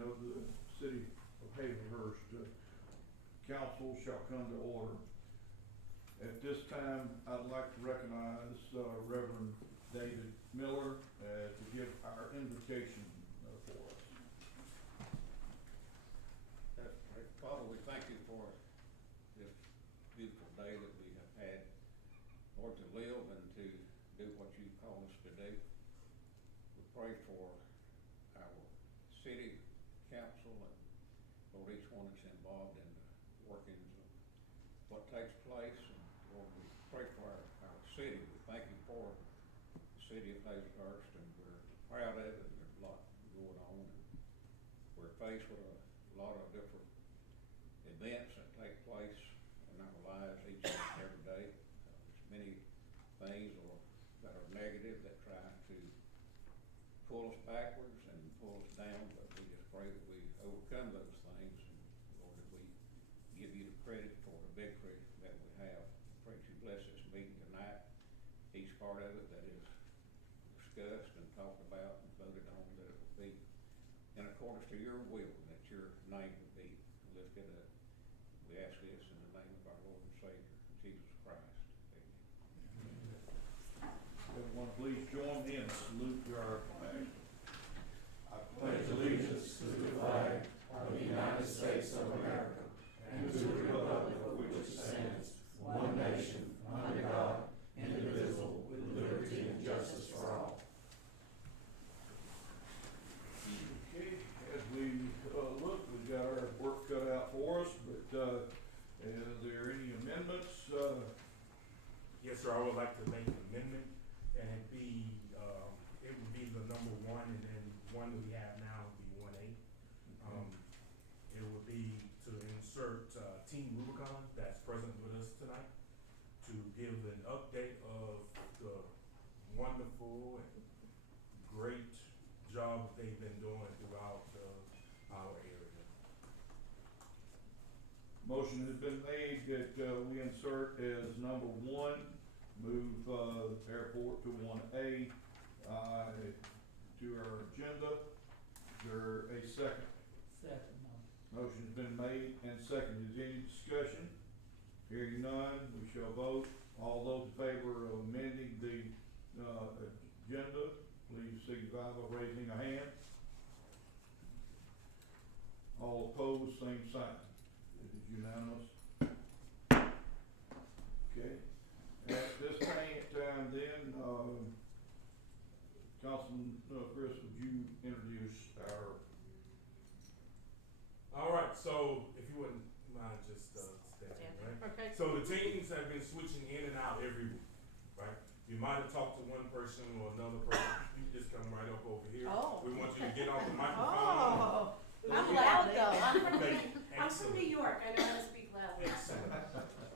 of the City of Hazelhurst. Council shall come to order. At this time, I'd like to recognize Reverend David Miller to give our invocation for us. Father, we thank you for this beautiful day that we have had, Lord, to live and to do what you call us to do. We pray for our city council and Lord, each one that's involved in the workings of what takes place. And Lord, we pray for our city. We thank you for the city of Hazelhurst, and we're proud of it. There's a lot going on, and we're faced with a lot of different events that take place in our lives each and every day. There's many things that are negative that try to pull us backwards and pull us down, but we just pray that we overcome those things, and Lord, that we give you the credit for the victory that we have. I pray that you bless this meeting tonight, each part of it that is discussed and talked about and voted on, that it will be in accordance to your will, and that your name will be lifted up. We ask this in the name of our Lord and Savior, Jesus Christ. Amen. Everyone, please join me in a salute to our flag. I pledge allegiance to the flag of the United States of America and to the republic for which it stands, one nation, under God, indivisible, with liberty and justice for all. Okay, as we look, we've got our work cut out for us, but are there any amendments? Yes, sir, I would like to make an amendment, and it would be the number 1, and then one that we have now would be 1A. It would be to insert Team Rubicon that's present with us tonight to give an update of the wonderful and great job they've been doing throughout our area. Motion has been made that we insert as number 1, move airport to 1A to our agenda. Is there a second? Second. Motion's been made and seconded. Is any discussion? Hearing none, we shall vote. All those in favor of amending the agenda, please signify by raising a hand. All opposed, same sign. It is unanimous. Okay. At this time then, Councilman Chris, would you introduce our... All right, so if you wouldn't mind just standing, right? Okay. So the teams have been switching in and out every week, right? You might have talked to one person or another person. You can just come right up over here. Oh. We want you to get off the microphone. Oh, I'm loud though. I'm from New York. I know how to speak loud. Excellent.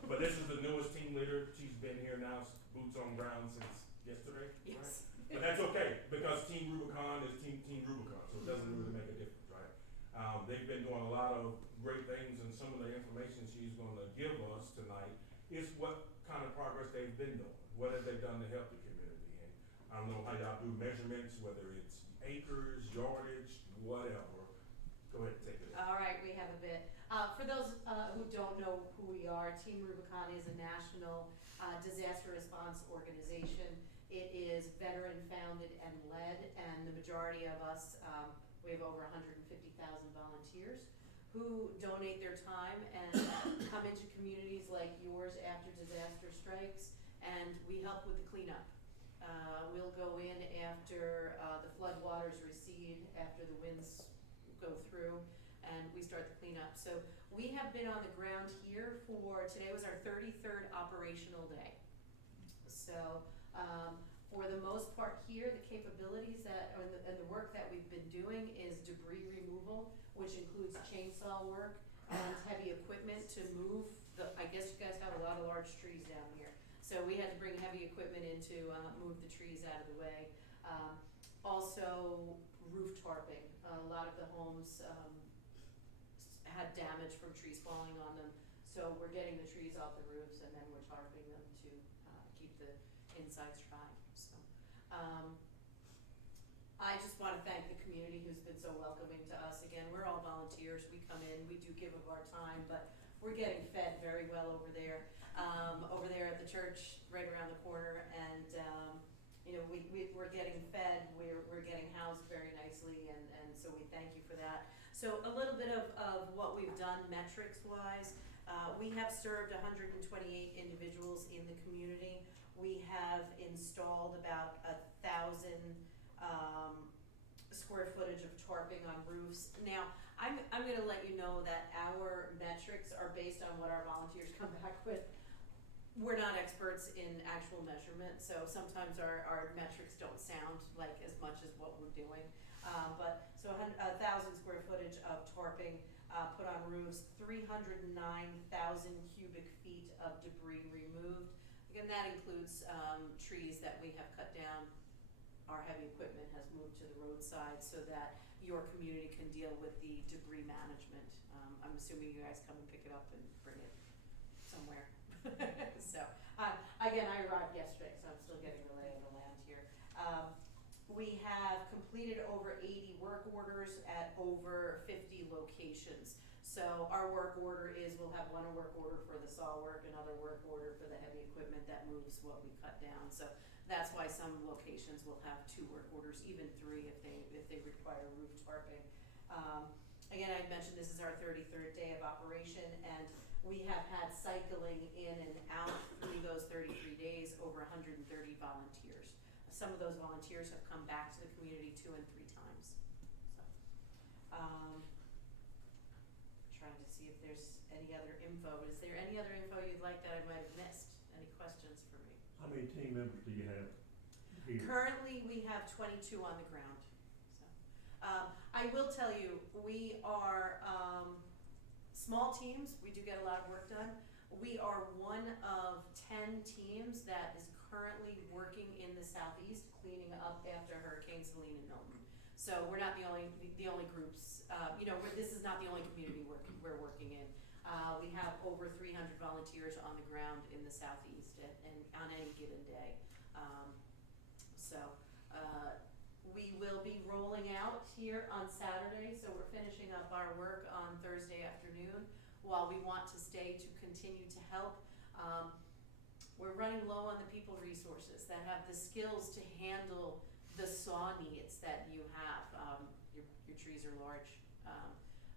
But this is the newest team leader. She's been here now, boots on ground since yesterday, right? Yes. But that's okay, because Team Rubicon is Team Rubicon, so it doesn't really make a difference, right? They've been doing a lot of great things, and some of the information she's gonna give us tonight is what kind of progress they've been doing. What have they done to help the community? And I don't know how y'all do measurements, whether it's acres, yardage, whatever. Go ahead and take it. All right, we have a bit. For those who don't know who we are, Team Rubicon is a national disaster response organization. It is veteran founded and led, and the majority of us, we have over 150,000 volunteers who donate their time and come into communities like yours after disaster strikes, and we help with the cleanup. We'll go in after the flood waters recede, after the winds go through, and we start the cleanup. So we have been on the ground here today was our 33rd operational day. So for the most part here, the capabilities and the work that we've been doing is debris removal, which includes chainsaw work and heavy equipment to move I guess you guys have a lot of large trees down here. So we had to bring heavy equipment in to move the trees out of the way. Also roof tarping. A lot of the homes had damage from trees falling on them. So we're getting the trees off the roofs, and then we're tarping them to keep the insides dry. So I just just wanna thank the community who's been so welcoming to us. Again, we're all volunteers, we come in, we do give of our time, but we're getting fed very well over there at the church, right around the corner, and, you know, we're getting fed, we're getting housed very nicely, and so we thank you for that. So a little bit of what we've done metrics-wise, we have served 128 individuals in the community. We have installed about 1,000 square footage of tarping on roofs. Now, I'm gonna let you know that our metrics are based on what our volunteers come back with. We're not experts in actual measurement, so sometimes our metrics don't sound like as much as what we're doing. But so 1,000 square footage of tarping put on roofs, 309,000 cubic feet of debris removed. Again, that includes trees that we have cut down. Our heavy equipment has moved to the roadside so that your community can deal with the debris management. I'm assuming you guys come and pick it up and bring it somewhere. So, again, I arrived yesterday, so I'm still getting the lay of the land here. We have completed over 80 work orders at over 50 locations. So our work order is, we'll have one work order for the saw work, another work order for the heavy equipment that moves what we cut down. So that's why some locations will have 2 work orders, even 3 if they require roof tarping. Again, I mentioned this is our 33rd day of operation, and we have had cycling in and out through those 33 days over 130 volunteers. Some of those volunteers have come back to the community 2 and 3 times. So, trying to see if there's any other info. Is there any other info you'd like that I might have missed? Any questions for me? How many team members do you have here? Currently, we have 22 on the ground. So, I will tell you, we are small teams. We do get a lot of work done. We are one of 10 teams that is currently working in the southeast, cleaning up after Hurricane Helene and Milton. So we're not the only groups. This is not the only community we're working in. We have over 300 volunteers on the ground in the southeast, and on any given day. We will be rolling out here on Saturday. So we're finishing up our work on Thursday afternoon. While we want to stay to continue to help, we're running low on the people resources that have the skills to handle the saw needs that you have. Your trees are large.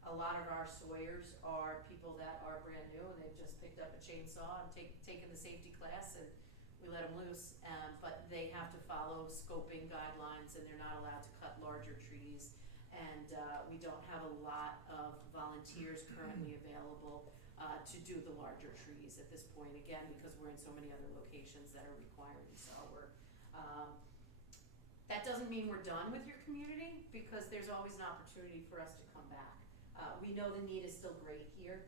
A lot of our sawyers are people that are brand new and they've just picked up a chainsaw and taken the safety class, and we let them loose. But they have to follow scoping guidelines, and they're not allowed to cut larger trees. And we don't have a lot of volunteers currently available to do the larger trees at this point, again, because we're in so many other locations that are requiring saw work. That doesn't mean we're done with your community, because there's always an opportunity for us to come back. We know the need is still great here,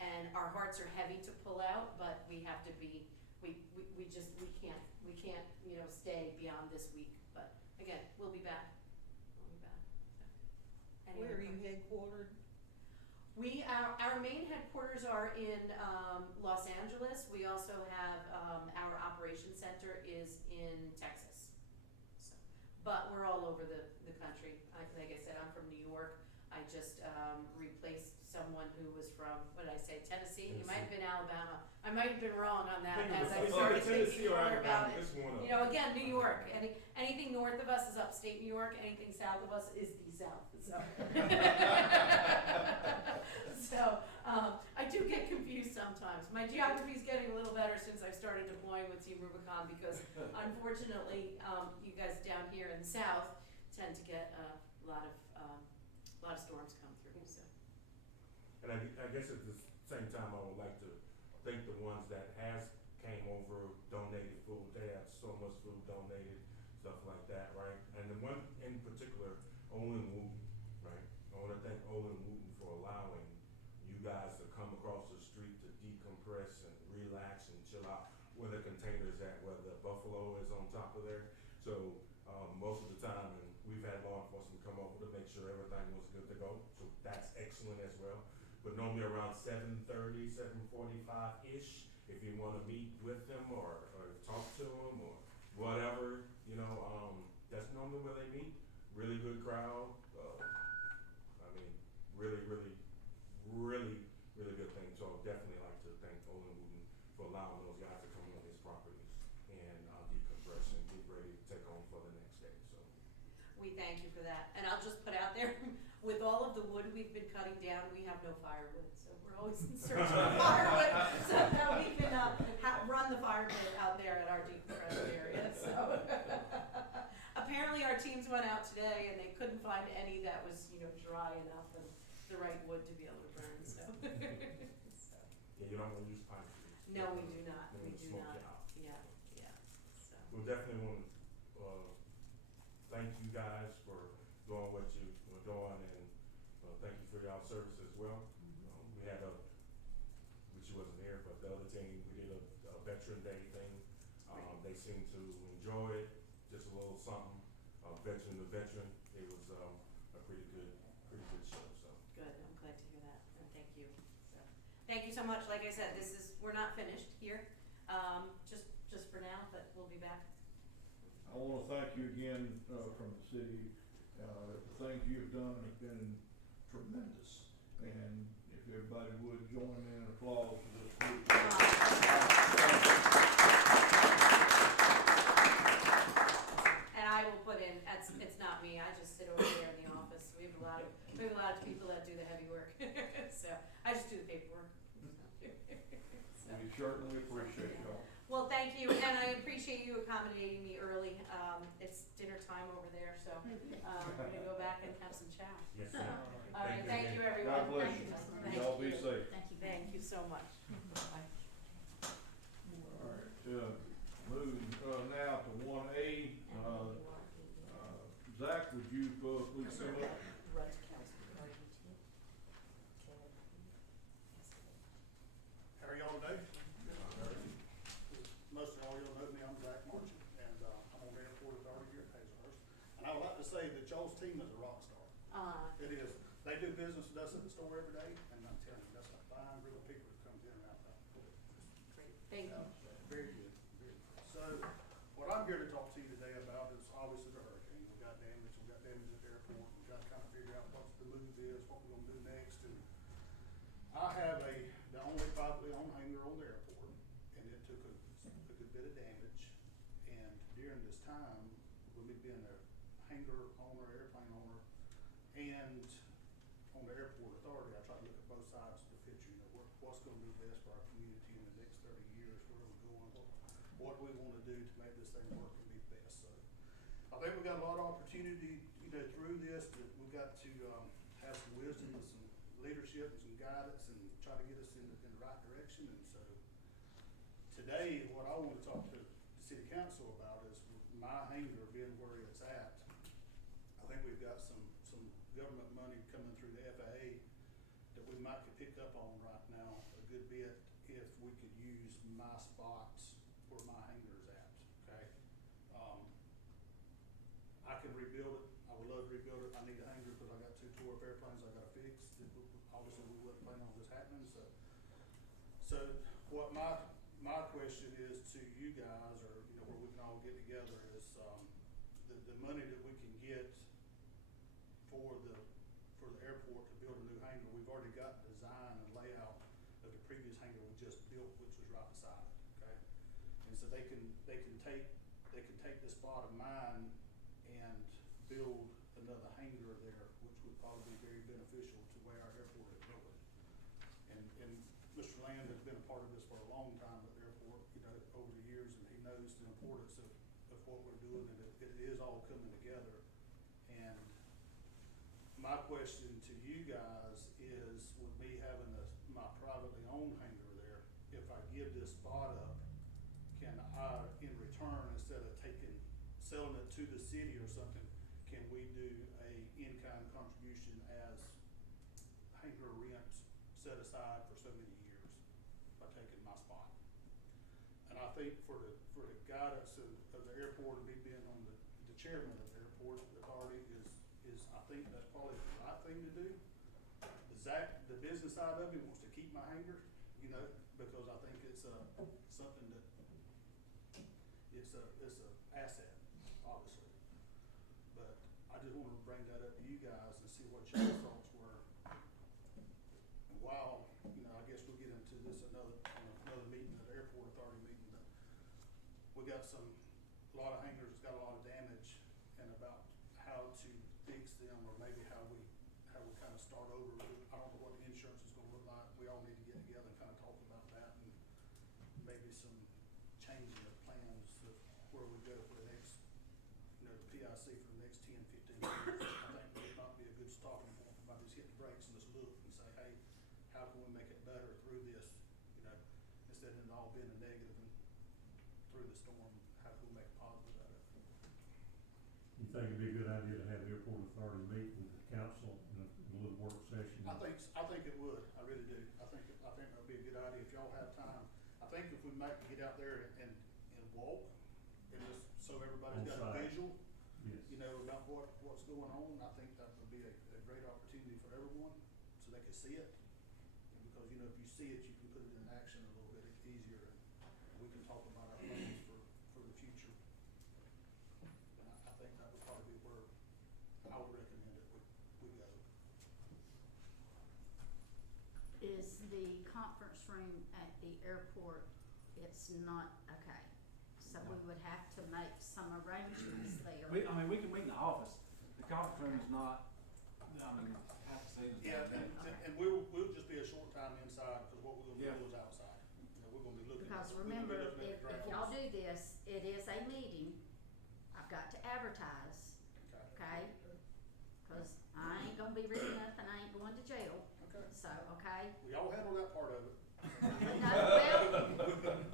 and our hearts are heavy to pull out, but we have to be, we can't, stay beyond this week. But again, we'll be back. So, Where are you headquartered? Our main headquarters are in Los Angeles. We also have our operations center is in Texas. So, but we're all over the country. Like I said, I'm from New York. I just replaced someone who was from, what did I say, Tennessee? He might have been Alabama. I might have been wrong on that as I started thinking more about it. Again, New York. Anything north of us is upstate New York. Anything south of us is the South. So, I do get confused sometimes. My geography is getting a little better since I started deploying with Team Rubicon, because unfortunately, you guys down here in the South tend to get a lot of storms come through. So. And I guess at the same time, I would like to thank the ones that has came over, donated food. They have so much food donated, stuff like that, right? And the one in particular, Olin Wooten, right? I want to thank Olin Wooten for allowing you guys to come across the street to decompress and relax and chill out where the container is at, where the buffalo is on top of there. So most of the time, and we've had law enforcement come over to make sure everything was good to go. So that's excellent as well. But normally around 7:30, 7:45-ish, if you want to meet with them or talk to them or whatever, that's normally where they meet. really good crowd, I mean, really good thing, so I'd definitely like to thank Olin Wooten for allowing those guys to come on his properties and, decompress and get ready to take on for the next day, so. We thank you for that, and I'll just put out there, with all of the wood we've been cutting down, we have no firewood, so we're always in search of firewood, so that we can, run the fire pit out there at our decompressed area, so. Apparently our teams went out today and they couldn't find any that was, dry enough and the right wood to be able to burn, so. So. Yeah, you don't wanna use pine trees. No, we do not, They we wanna do smoke not, you out. yeah, so. We definitely wanna, thank you guys for doing what you were doing and, thank you for y'all's service as well. We had which you wasn't here, but the other team, we did a Veteran Day thing. They seemed to enjoy it, just a little something, veteran to veteran. It was, a pretty good show, so. Good, I'm glad to hear that, and thank you. So, thank you so much, like I said, we're not finished here, just for now, but we'll be back. I wanna thank you again, from the city. The things you've done have been tremendous. And if everybody would join in applause for this group. And I will put in, it's not me, I just sit over there in the office, we have a lot of people that do the heavy work, so, I just do the paperwork. So. We certainly appreciate y'all. Well, thank you, and I appreciate you accommodating me early, it's dinner time over there, so, we're gonna go back and have some chow. Yes, ma'am. All right, thank you, everyone. God bless Thank you. Thank Y'all be you. safe. Thank you so much. Bye. All right, moving, now to 1A, Zach, would you, please come up? How are y'all today? Most of all y'all know me, I'm Zach Marchant, and I'm on the airport authority here at Hazelhurst. And I would like to say that y'all's team is a rock star. It is. They do business with us at the store every day, and I'm telling you, that's a fine group of people that comes in and out that door. Great, thank you. Very good, very good. So, what I'm here to talk to you today about is obviously the hurricane. We got damage at the airport, we got to kind of figure out what the move is, what we're gonna do next, and I have the only privately owned hangar on the airport, and it took a good bit of damage. And during this time, with me being a hangar owner, airplane owner, and on the airport authority, I try to look at both sides of the picture. What's going to be best for our community in the next 30 years? Where are we going? What do we want to do to make this thing work and be best? So, I think we got a lot of opportunity, through this. That we've got to have some wisdom and some leadership and some guidance and try to get us in the right direction. And so, today, what I want to talk to the city council about is my hangar being where it's at. I think we've got some government money coming through the FAA that we might could pick up on right now a good bit if we could use my spots where my hangar is at, okay? I can rebuild it. I would love to rebuild it. I need a hangar because I got 2 tore up airplanes I gotta fix. Obviously, we wouldn't plan on this happening, so what my question is to you guys, or, where we can all get together is, the money that we can get for the airport to build a new hangar. We've already got design and layout of the previous hangar we just built, which was right beside it, okay? And so they can take the spot of mine and build another hangar there, which would probably be very beneficial to where our airport is going. And Mr. Land has been a part of this for a long time at the airport, over the years, and he knows the importance of what we're doing, and it is all coming together. And my question to you guys is, with me having my privately owned hangar there, if I give this spot up, can I, in return, instead of selling it to the city or something, can we do a in-kind contribution as hangar rent set aside for so many years by taking my spot? And I think for the guidance of the airport, and me being on the chairman of the airport authority, is I think that's probably the right thing to do. Zach, the business side of it, wants to keep my hangar, because I think it's something that it's a asset, obviously. But I I just wanted to bring that up to you guys and see what your thoughts were. And while, you know, I guess we'll get into this another meeting, the airport authority meeting, but we got a lot of hangars that's got a lot of damage, and about how to fix them, or maybe how we kind of start over. I don't know what the insurance is gonna look like. We all need to get together and kind of talk about that, and maybe some changing of plans of where we go for the next, you know, the PIC for the next 10, 15 years. I think it might be a good starting point, by just hit the brakes and just look and say, hey, how can we make it better through this, you know, instead of it all being a negative and through the storm, how can we make a positive out of it? You think it'd be a good idea to have the airport authority meet with the council in a little work session? I think it would, I really do. I think that'd be a good idea if y'all have time. I think if we might get out there and walk, and just, so everybody's got a On site. visual, Yes. you know, about what's going on, I think that would be a great opportunity for everyone, so they can see it. And because, you know, if you see it, you can put it in action a little bit easier, and we can talk about our plans for the future. And I think that would probably be where I would recommend it we go. Is the conference room at the airport, it's not, okay, so we would have to make some arrangements there. We can meet in the office. The conference room is not, half the season's Yeah, not there. and we'll just be a short time inside, cause what we're gonna Yeah. do is outside. You know, we're gonna be looking. Because we're gonna be remember, looking at the if y'all grounds. do this, it is a meeting, I've got to advertise, Okay. okay? Cause I ain't gonna be written up and I ain't going to jail, Okay. so, okay? We all handle that part of it. No,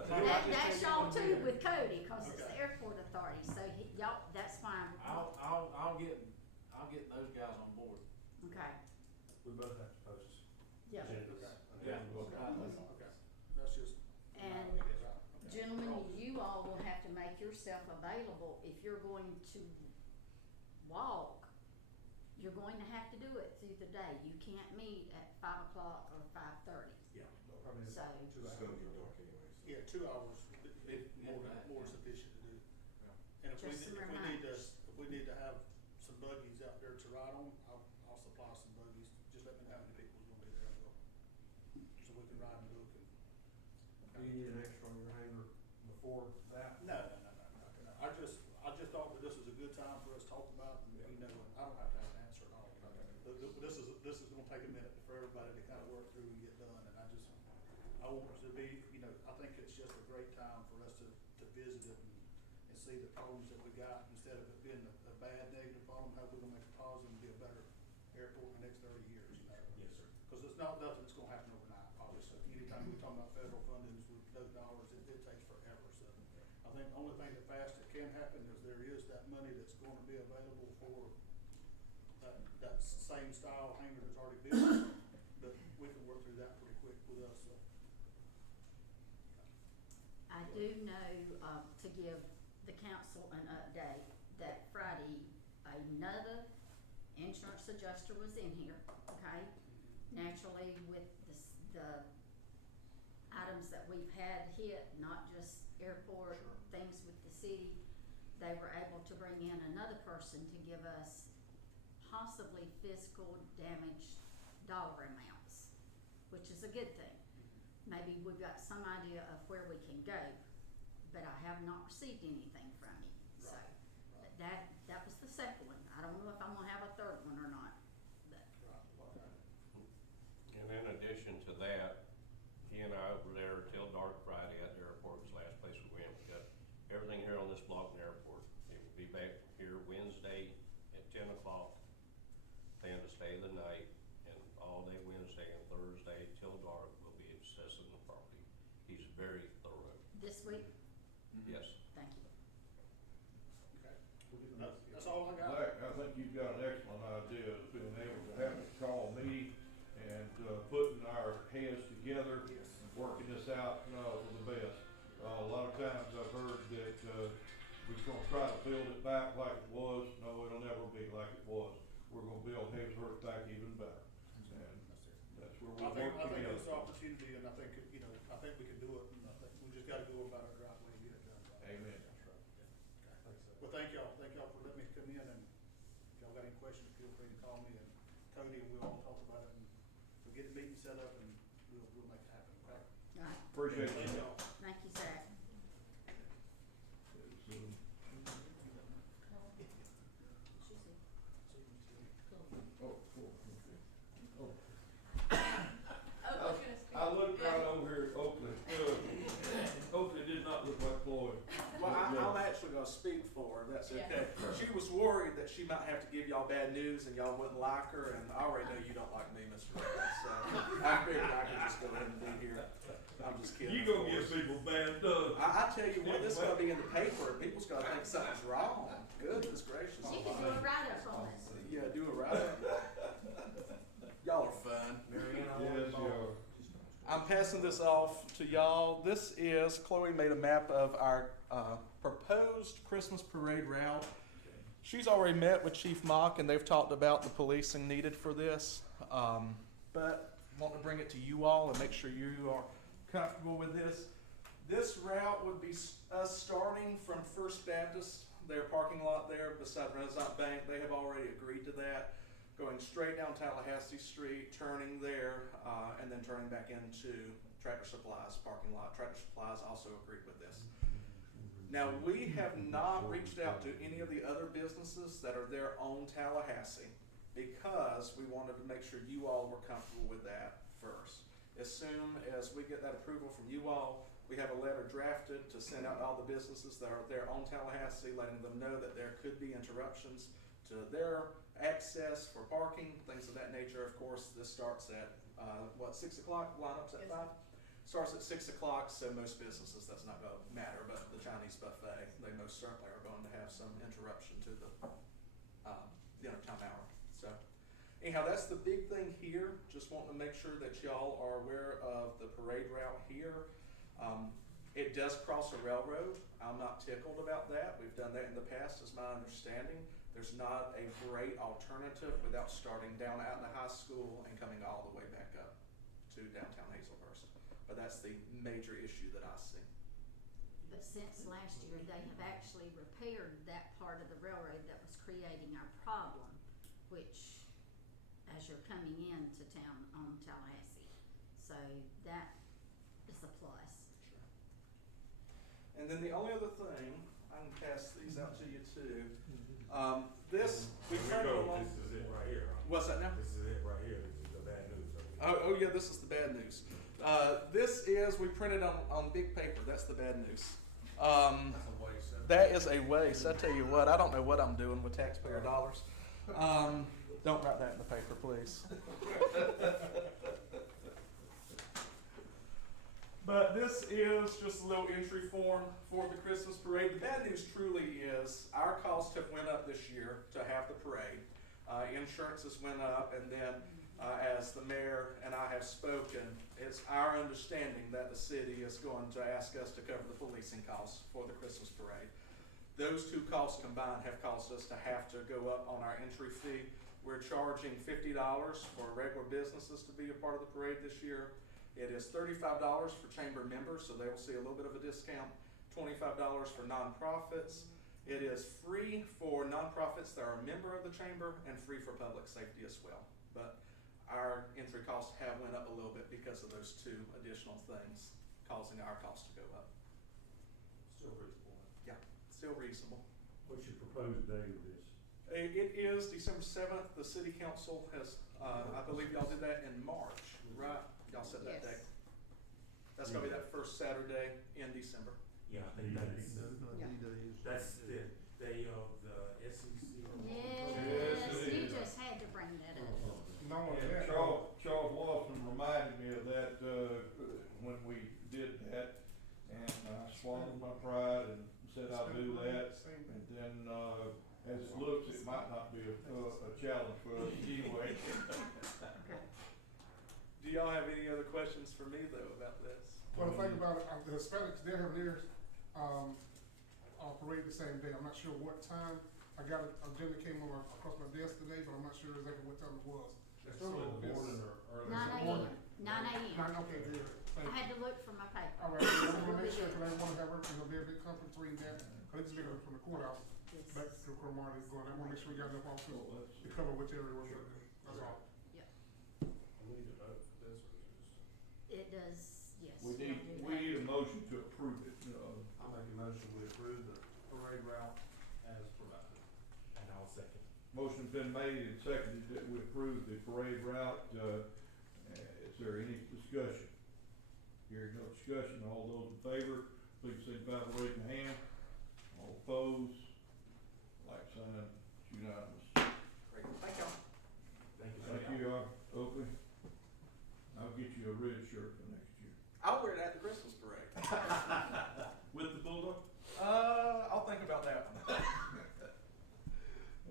well, that's y'all too with Cody, cause it's the Okay. airport authority, so y'all, that's fine. I'll get those guys on board. Okay, We both have to post yeah. agendas. Okay. Yeah. Okay, that's just. And Okay. gentlemen, you all will have to make yourself available if you're going to walk. You're going to have to do it through the day. You can't meet at 5 o'clock or 5:30. Yeah, probably So- 2 hours. It's gonna get dark anyway. so. Yeah, 2 hours would be more sufficient to do. And if we Just some need to, reminders. if we need to have some buggies out there to ride on, I'll supply some buggies. Just let me know how many people's gonna be there, and so we can ride and look and. Do you need an extra on your hanger before that? No. I just thought that this was a good time for us to talk about, and, you know, I don't have to have an answer at all. This is gonna take a minute for everybody to kind of work through and get done, and I want it to be, you know, I think it's just a great time for us to visit it and see the problems that we got, instead of it being a bad negative problem, how we're gonna make it positive and be a better airport in the next 30 years, you know? Yes, sir. Cause it's not nothing that's gonna happen overnight, obviously. Anytime we're talking about federal fundings with those dollars, it takes forever, so. I think the only thing that fast that can happen is there is that money that's gonna be available for that same style hangar that's already built, but we can work through that pretty quick with us, so. I do know, to give the council an update, that Friday, another insurance adjuster was in here, okay? Naturally, with the items that we've had hit, not just airport, Sure. things with the city, they were able to bring in another person to give us possibly physical damage dollar amounts, which is a good thing. Maybe we've got some idea of where we can go, but I have not received anything from you, so. Right. That was the second one. I don't know if I'm gonna have a third one or not, but. Right, okay. And in addition to that, he and I were there till dark Friday at the airport, was the last place we went. We got everything here on this block in the airport. It will be back here Wednesday at 10 o'clock, plan to stay the night, and all day Wednesday and Thursday till dark will be assessing the property. He's very thorough. This week, Yes. thank you. Okay. That's all I got. Zach, I think you've got an excellent idea of being able to have a call meeting and, putting our heads together and working this out, for the best. A lot of times I've heard that, we're gonna try to build it back like it was. No, it'll never be like it was. We're gonna build Hazelhurst back even better. And that's where we I work think together. it's an opportunity, and I think, you know, I think we can do it, and I think we just gotta go about it the right way and get it done right. Amen. That's right. Thanks, Well, thank y'all for letting me come in, and if y'all y'all got any questions, feel free to call me and Cody, and we'll all talk about it, and we'll get the meeting set up, and we'll make it happen, okay? All right, Appreciate Thank you. y'all. thank you, Zach. Oh, cool, okay. Oh. I was gonna speak. I looked right over here at Oakley. Oakley did not look like Floyd. Well, I'm actually gonna speak for her, that's okay. She was worried that she might have to give y'all bad news and y'all wouldn't like her, and I already know you don't like me, Mr. Rhodes, so I figured I could just go ahead and be here. I'm just kidding. You of gonna give course. people bad stuff. I tell you what, this is gonna be in the paper, people's gonna think something's wrong. Goodness gracious. She can do a write-up on it. Yeah, do it right. Y'all are fun. Mary Ann, I want Yes, to you know. are. I'm passing this off to y'all. This is, Chloe made a map of our proposed Christmas parade route. She's already met with Chief Mock and they've talked about the policing needed for this. But want to bring it to you all and make sure you are comfortable with this. This route would be us starting from First Baptist, their parking lot there beside Renaissance Bank. They have already agreed to that. Going straight down Tallahassee Street, turning there, and then turning back into Tractor Supply's parking lot. Tractor Supply's also agreed with this. Now, we have not reached out to any of the other businesses that are there on Tallahassee because we wanted to make sure you all were comfortable with that first. As soon as we get that approval from you all, we have a letter drafted to send out to all the businesses that are there on Tallahassee, letting them know that there could be interruptions to their access for parking, things of that nature. Of course, this starts at, 6 o'clock, lineups at 5? Starts at 6 o'clock, so most businesses, that's not gonna matter, but the Chinese buffet, they most certainly are going to have some interruption to the dinner time hour. So, anyhow, that's the big thing here. Just wanting to make sure that y'all are aware of the parade route here. It does cross a railroad. I'm not tickled about that. We've done that in the past, is my understanding. There's not a great alternative without starting down out in the high school and coming all the way back up to downtown Hazelhurst. But that's the major issue that I see. But since last year, they have actually repaired that part of the railroad that was creating our problem, which, as you're coming into town on Tallahassee. So that is a plus. And then the only other thing, I can pass these out to you too. This, we Here turned it go. along. This is it right here. Huh? What's that now? This is it right here. This is the bad news. Right here. Oh yeah, this is the bad news. This is, we printed on big paper, that's the bad news. That is a waste, I tell you what, I don't know what I'm doing with taxpayer dollars. Don't write that in the paper, please. But this is just a little entry form for the Christmas parade. The bad news truly is our costs have went up this year to have the parade. Insurances went up, and then as the mayor and I have spoken, it's our understanding that the city is going to ask us to cover the policing costs for the Christmas parade. Those two costs combined have caused us to have to go up on our entry fee. We're charging $50 for regular businesses to be a part of the parade this year. It is $35 for chamber members, so they will see a little bit of a discount. $25 for nonprofits. It is free for nonprofits that are a member of the chamber and free for public safety as well. But our entry costs have went up a little bit because of those two additional things causing our costs to go up. Still reasonable. Yeah, still reasonable. What's your proposed date of this? It is December 7th. The city council has, I believe y'all did that in March, right? Y'all set that Yes. date. That's gonna be that first Saturday in December. Yeah, I think that's the day of the SEC. Yes, you just had to bring that up. And Charles Lawson reminded me of that, when we did that, and I swallowed my pride and said I'll do that. And then, as it looks, it might not be a challenge for us anyway. Do y'all have any other questions for me though about this? Well, the thing about it, the Hispanics, they have theirs, parade the same day. I'm not sure what time. I got a agenda came over across my desk today, but I'm not sure exactly what time it was. That's So, in the it's- morning or early? 9 morning. a.m. 9 a.m. Okay, good. Thank I you. had to look for my paper. All right, I want to make sure, because I want to have, there's a big conflict between that, because it's literally from the courthouse This back is- to money is going, I wanna make sure we got enough officers Well, that's, to cover whichever we're gonna do, that's all. We need to vote for this, or just, It does, yes. we you'll need, do we that. need a motion to approve it, I make a motion we approve the parade route as provided. And I'll second. motion's been made and seconded that we approve the parade route, is there any discussion? Hearing no discussion, all those in favor, please signify by raising your hand. All opposed, like sign, it's unanimous. Great, thank y'all. Thank you. Thank you, Oakley. I'll get you a red shirt for next year. I'll wear it at the Christmas parade. With the bulldog? I'll think about that one.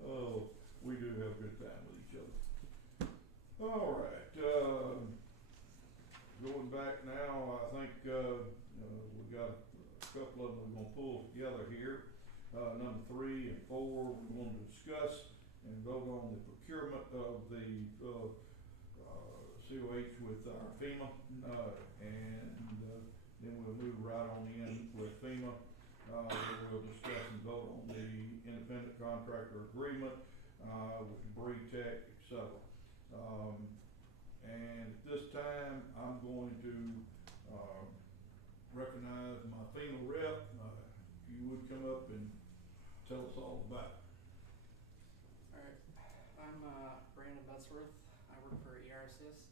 Oh, we do have a good time with each other. All right, going back now, I think, we got a couple of them we're gonna pull together here. Number 3 and 4, we're gonna discuss and vote on the procurement of the, COH with our FEMA, and then we'll move right on in with FEMA. Then we'll discuss and vote on the independent contractor agreement, with Bree Tech, et cetera. And at this time, I'm going to, recognize my FEMA rep, if you would come up and tell us all about it. Alright, I'm Brandon Betsworth. I work for ER Assist.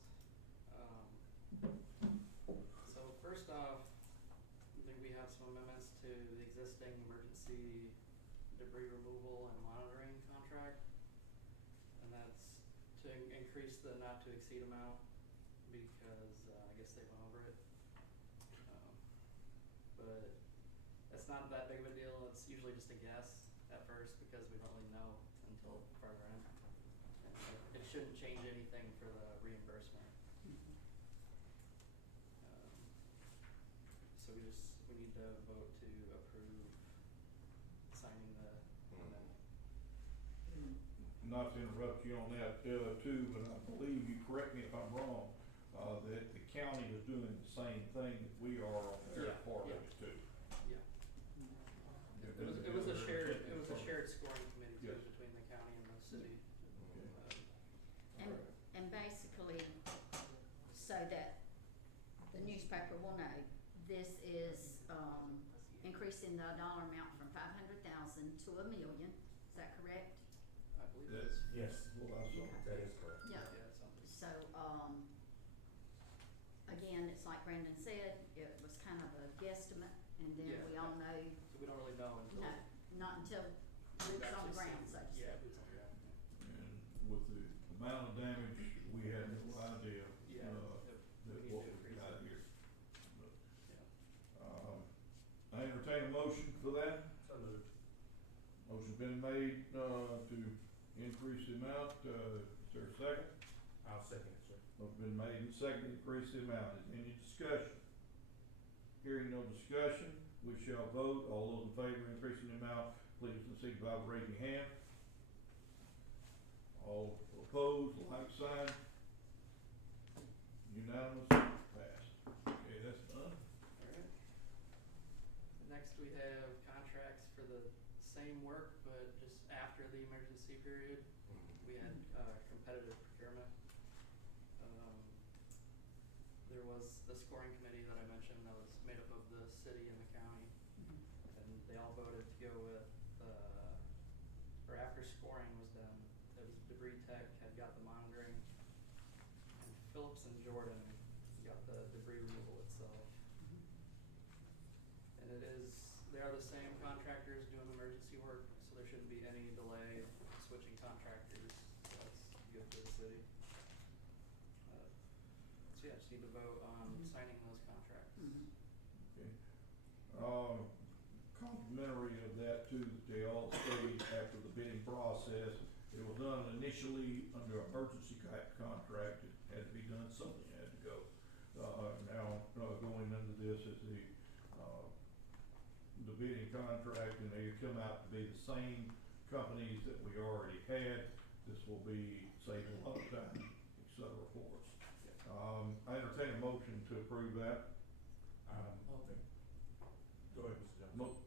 So first off, I think we have some amendments to the existing emergency debris removal and monitoring contract. And that's to increase the not to exceed amount because I guess they went over it. But it's not that big of a deal. It's usually just a guess at first because we don't really know until farther in. And it shouldn't change anything for the reimbursement. So we need to vote to approve signing the amendment. Not to interrupt you on that, too, but I believe, you correct me if I'm wrong, that the county is doing the same thing that we are on their Yeah, part of yeah. it too. Yeah. It was a shared scoring committee too, Yes. between the county and the city. And basically, so that the newspaper will know, this is, increasing the dollar amount from 500,000 to $1 million, is that correct? I believe That's, it's, Yes, well, I saw. that is correct. Yeah. yeah, it's something. So, again, it's like Brandon said, it was kind of a guesstimate, and then Yeah. we all know, So we don't really know until. no, not until we've boots on the actually ground, seen- so to speak. Yeah, boots on the ground. And with the amount of damage, we had no idea, Yeah, that we need what to we increase got it. here. But, Yeah. I entertain a motion for that. So moved. Motion's been made, to increase the amount, is there a second? I'll second it, sir. Motion's been made and seconded, to increase the amount, is there any discussion? Hearing no discussion, we shall vote, all those in favor of increasing the amount, please signify by raising your hand. All opposed, like sign. Unanimous, passed. Okay, that's done. Alright. Next we have contracts for the same work, but just after the emergency period. We had competitive procurement. There was the scoring committee that I mentioned that was made up of the city and the county. And they all voted to go with, or after scoring was done, it was Debris Tech had got the monitoring. And Phillips and Jordan got the debris removal itself. And they are the same contractors doing emergency work, so there shouldn't be any delay switching contractors, so that's good for the city. So yeah, just need to vote on signing those contracts. Okay. Complimentary of that too, that they all stayed after the bidding process. It was done initially under emergency type contract, it had to be done, something had to go. Now, going into this is the bidding contract, and they come out to be the same companies that we already had. This will be saving a lot of time, et cetera, for us. I entertain a motion to approve that. Go ahead, Mr. Johnson.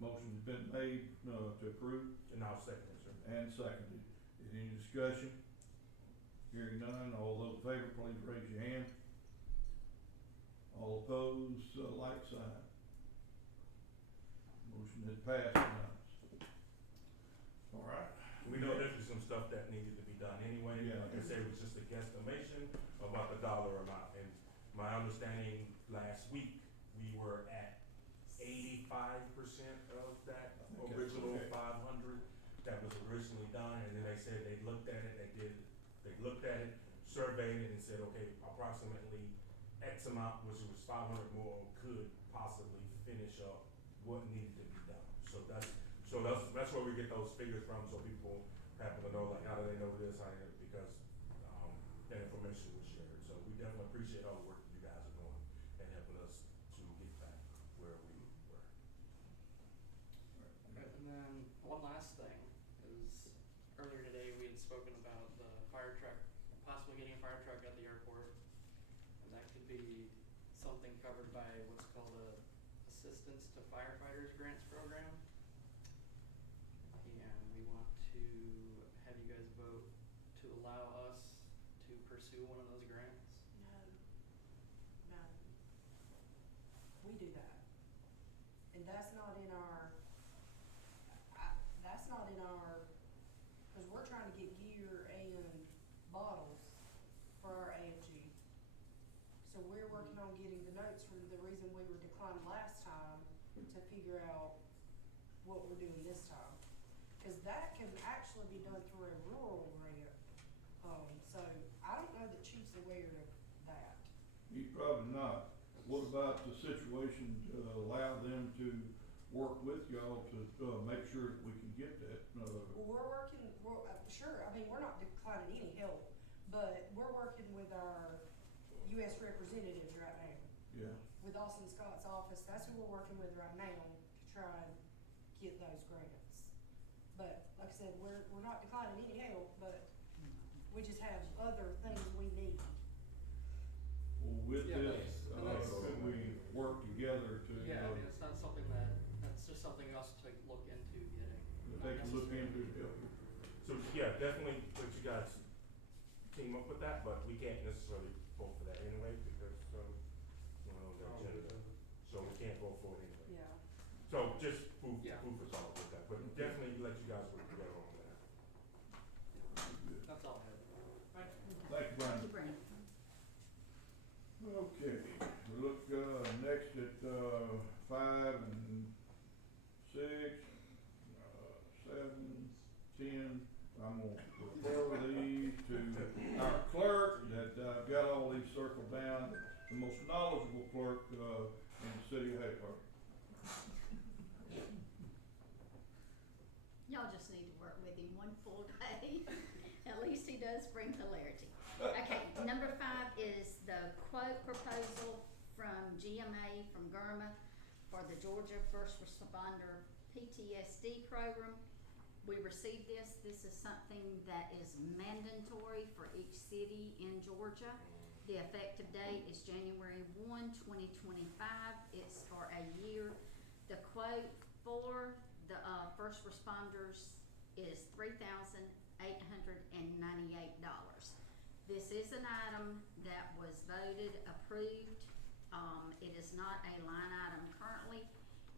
Motion been made, to approve And I'll second it, sir. and seconded. Is any discussion? Hearing none, all those in favor, please raise your hand. All opposed, like sign. Motion has passed unanimous. All right. We know this is some stuff that needed to be done anyway. Yeah. Like I said, it was just a guesstimation about the dollar amount. And my understanding last week, we were at 85% of that I think that's original okay. 500 that was originally done. And then they said they looked at it, they looked at it, surveyed it and said, okay, approximately X amount, which was 500 more, could possibly finish up what needed to be done. That's where we get those figures from, so people happen to know, like, how do they know this, because, that information was shared. So we definitely appreciate all the work that you guys are doing and helping us to get back where we were. Okay, and then one last thing is earlier today we had spoken about the fire truck, possibly getting a fire truck at the airport. And that could be something covered by what's called a Assistance to Firefighters Grants Program. And we want to have you guys vote to allow us to pursue one of those grants. No, we do that. And that's not in our, cause we're trying to get gear and bottles for our AFG. So we're working on getting the notes from the reason we were declined last time to figure out what we're doing this time. Cause that can actually be done through a rural grant. So I don't know that Chief's aware of that. He's probably not. What about the situation to allow them to work with y'all to, make sure that we can get that, Well, sure, I mean, we're not declining any help, but we're working with our US representatives right now. yeah. With Austin Scott's office, that's who we're working with right now to try and get those grants. But like I said, we're not declining any help, but we just have other things we need. Well, with Yeah, this, and that's- could we work together to, Yeah, I mean, it's not something that's just something else to look into getting. take a look into it? So, yeah, definitely let you guys team up with that, but we can't necessarily vote for that anyway, because, the agenda. So we can't vote for it anyway. Yeah. So just food Yeah. for thought with that, but definitely let you guys work together on that. That's all I had. Thank you, Thank Brian. you, Brandon. Okay, we look, next at, 5 and 6, 7, 10. I'm gonna refer these to our clerk that, got all these circled down, the most knowledgeable clerk, in the city of Hayward. Y'all just need to work with him one full day. At least he does bring hilarity. Okay, number 5 is the quote proposal from GMA from GERMA for the Georgia First Responder PTSD program. We received this. This is something that is mandatory for each city in Georgia. The effective date is January 1, 2025. It's for a year. The quote for the first responders is $3,898. This is an item that was voted, approved. It is not a line item currently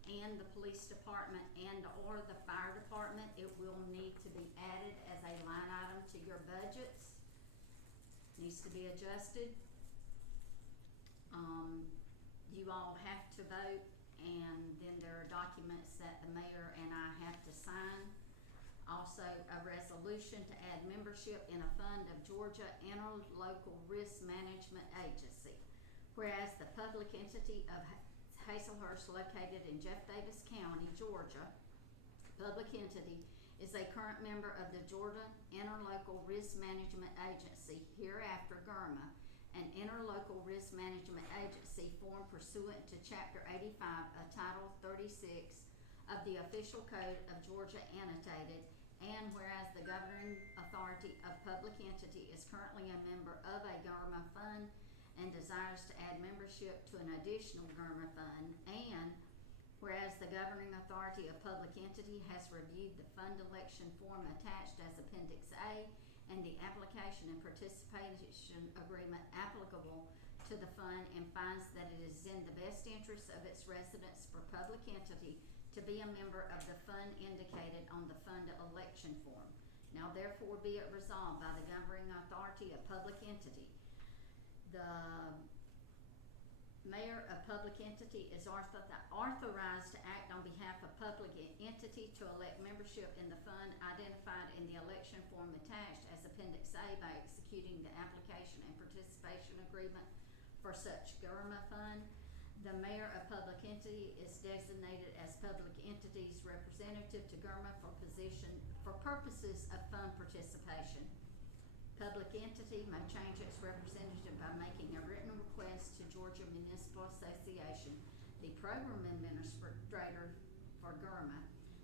in the police department and or the fire department. It will need to be added as a line item to your budgets. Needs to be adjusted. You all have to vote, and then there are documents that the mayor and I have to sign. Also, a resolution to add membership in a fund of Georgia Interlocal Risk Management Agency. Whereas the public entity of Hazelhurst, located in Jeff Davis County, Georgia, public entity is a current member of the Georgia Interlocal Risk Management Agency, hereafter GERMA, an interlocal risk management agency formed pursuant to Chapter 85 of Title 36 of the Official Code of Georgia Annotated, and whereas the governing authority of public entity is currently a member of a GERMA fund and desires to add membership to an additional GERMA fund, and Whereas the governing authority of public entity has reviewed the fund election form attached as Appendix A and the application and participation agreement applicable to the fund, and finds that it is in the best interest of its residents for public entity to be a member of the fund indicated on the fund election form. Now therefore be it resolved by the governing authority of public entity. The mayor of public entity is authorized to act on behalf of public entity to elect membership in the fund identified in the election form attached as Appendix A by executing the application and participation agreement for such GERMA fund. The mayor of public entity is designated as public entity's representative to GERMA for purposes of fund participation. Public entity may change its representative by making a written request to Georgia Municipal Association, the program administrator for GERMA.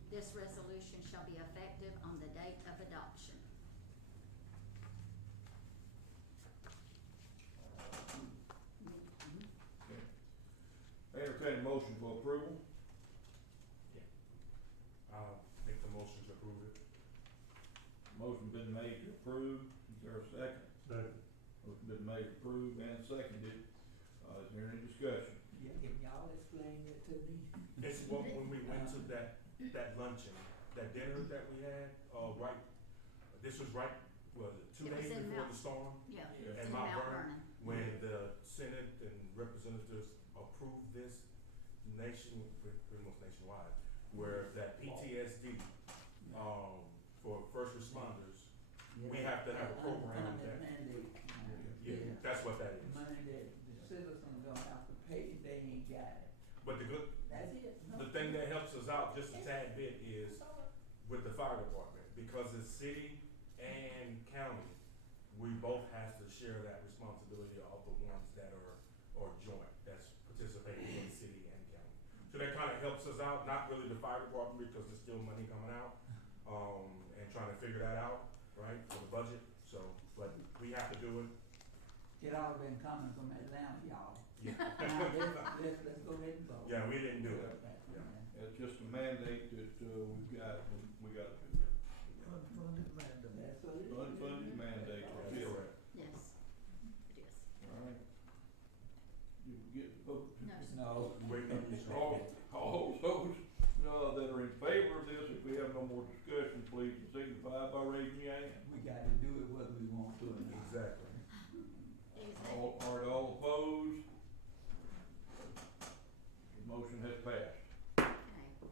This resolution shall be effective on the date of adoption. Entertain a motion for approval. Make the motion to approve it. Motion been made to approve. Is there a second? Second. Motion been made, approved, and seconded. Is there any discussion? Yeah, can y'all explain it to me? It's when we went to that luncheon, that dinner that we had, this was right, was it 2 It was days in before Mount- the storm? Yeah, Yeah. it's And in Mount Mount Vernon. Vernon. When the Senate and representatives approved this pretty much nationwide, where that PTSD, for first responders, we have to have a program that, Mandate. yeah, that's what that is. Money that the citizens gonna have to pay, they ain't got it. But That's it. No. the thing that helps us out just a tad bit is with the fire department, because it's city and county, we both have to share that responsibility of the ones that are joint, that's participating in city and county. So that kinda helps us out, not really the fire department, because there's still money coming out, and trying to figure that out, right, for the budget, so, but we have to do it. It all been coming from Atlanta, y'all. Yeah. Now, let's go ahead and vote. Yeah, we didn't do it. Okay. Yeah. It's just a mandate that, we gotta do. Unfunded mandate. That's what it is. Unfunded mandate, That's fulfill. correct. Yes, it is. Alright. You get the vote. No, sir. No. Wait, no, you should- All those, that are in favor of this, if we have no more discussion, please signify by raising your hand. We gotta do it whether we want to or not. Exactly. Exactly. All opposed? The motion has passed. Okay.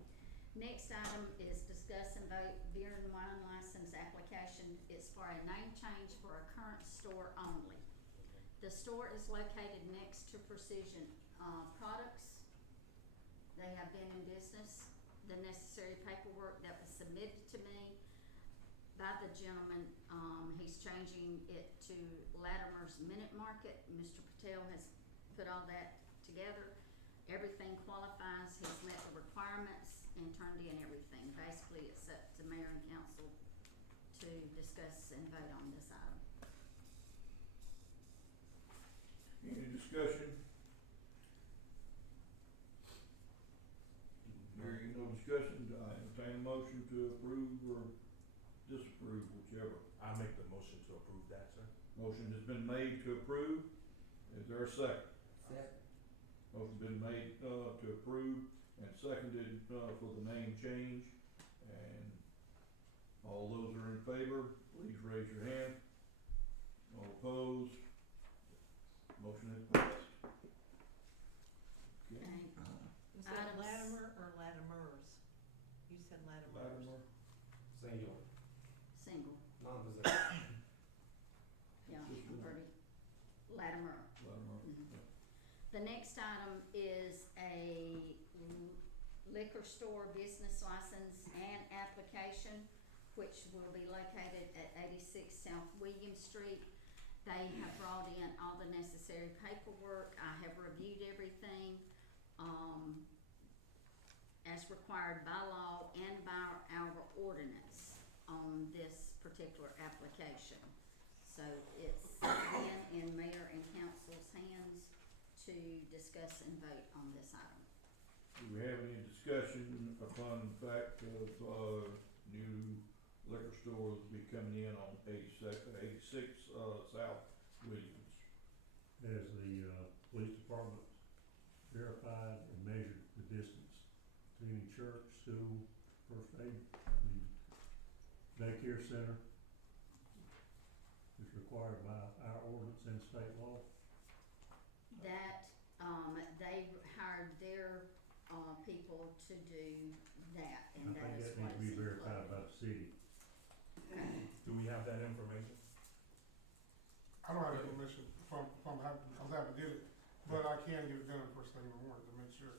Next item is discuss and vote beer and wine license application. It's for a name change for a current store only. The store is located next to Precision Products. They have been in business. The necessary paperwork that was submitted to me by the gentleman, he's changing it to Latimer's Minute Market. Mr. Patel has put all that together. Everything qualifies, he's met the requirements and turned in everything. Basically, it's up to mayor and council to discuss and vote on this item. Any discussion? Hearing no discussion, I entertain a motion to approve or disapprove, whichever. I make the motion to approve that, sir. Motion has been made to approve. Is there a second? Second. Motion been made, to approve and seconded, for the name change. And all those are in favor, please raise your hand. All opposed? Motion has passed. Okay. Okay. Was that Items- Latimer or Latimers? You said Latimers. Latimer. Singular. Single, Non-possessive. yeah, Just one. pretty. Latimer. Latimer. Mhm. The next item is a liquor store business license and application, which will be located at 86 South William Street. They have brought in all the necessary paperwork. I have reviewed everything, as required by law and by our ordinance on this particular application. So it's in mayor and council's hands to discuss and vote on this item. Do we have any discussion upon the fact of, new liquor stores be coming in on 86, South Williams? Has the, police department verified and measured the distance to any church, school, first aid, daycare center is required by our ordinance and state law? That, they hired their, people to do that, and that is I what think that needs to be is verified included. by the city. Do we have that information? I don't have that permission from having, because I haven't did it, but I can get it done first thing in the morning to make sure.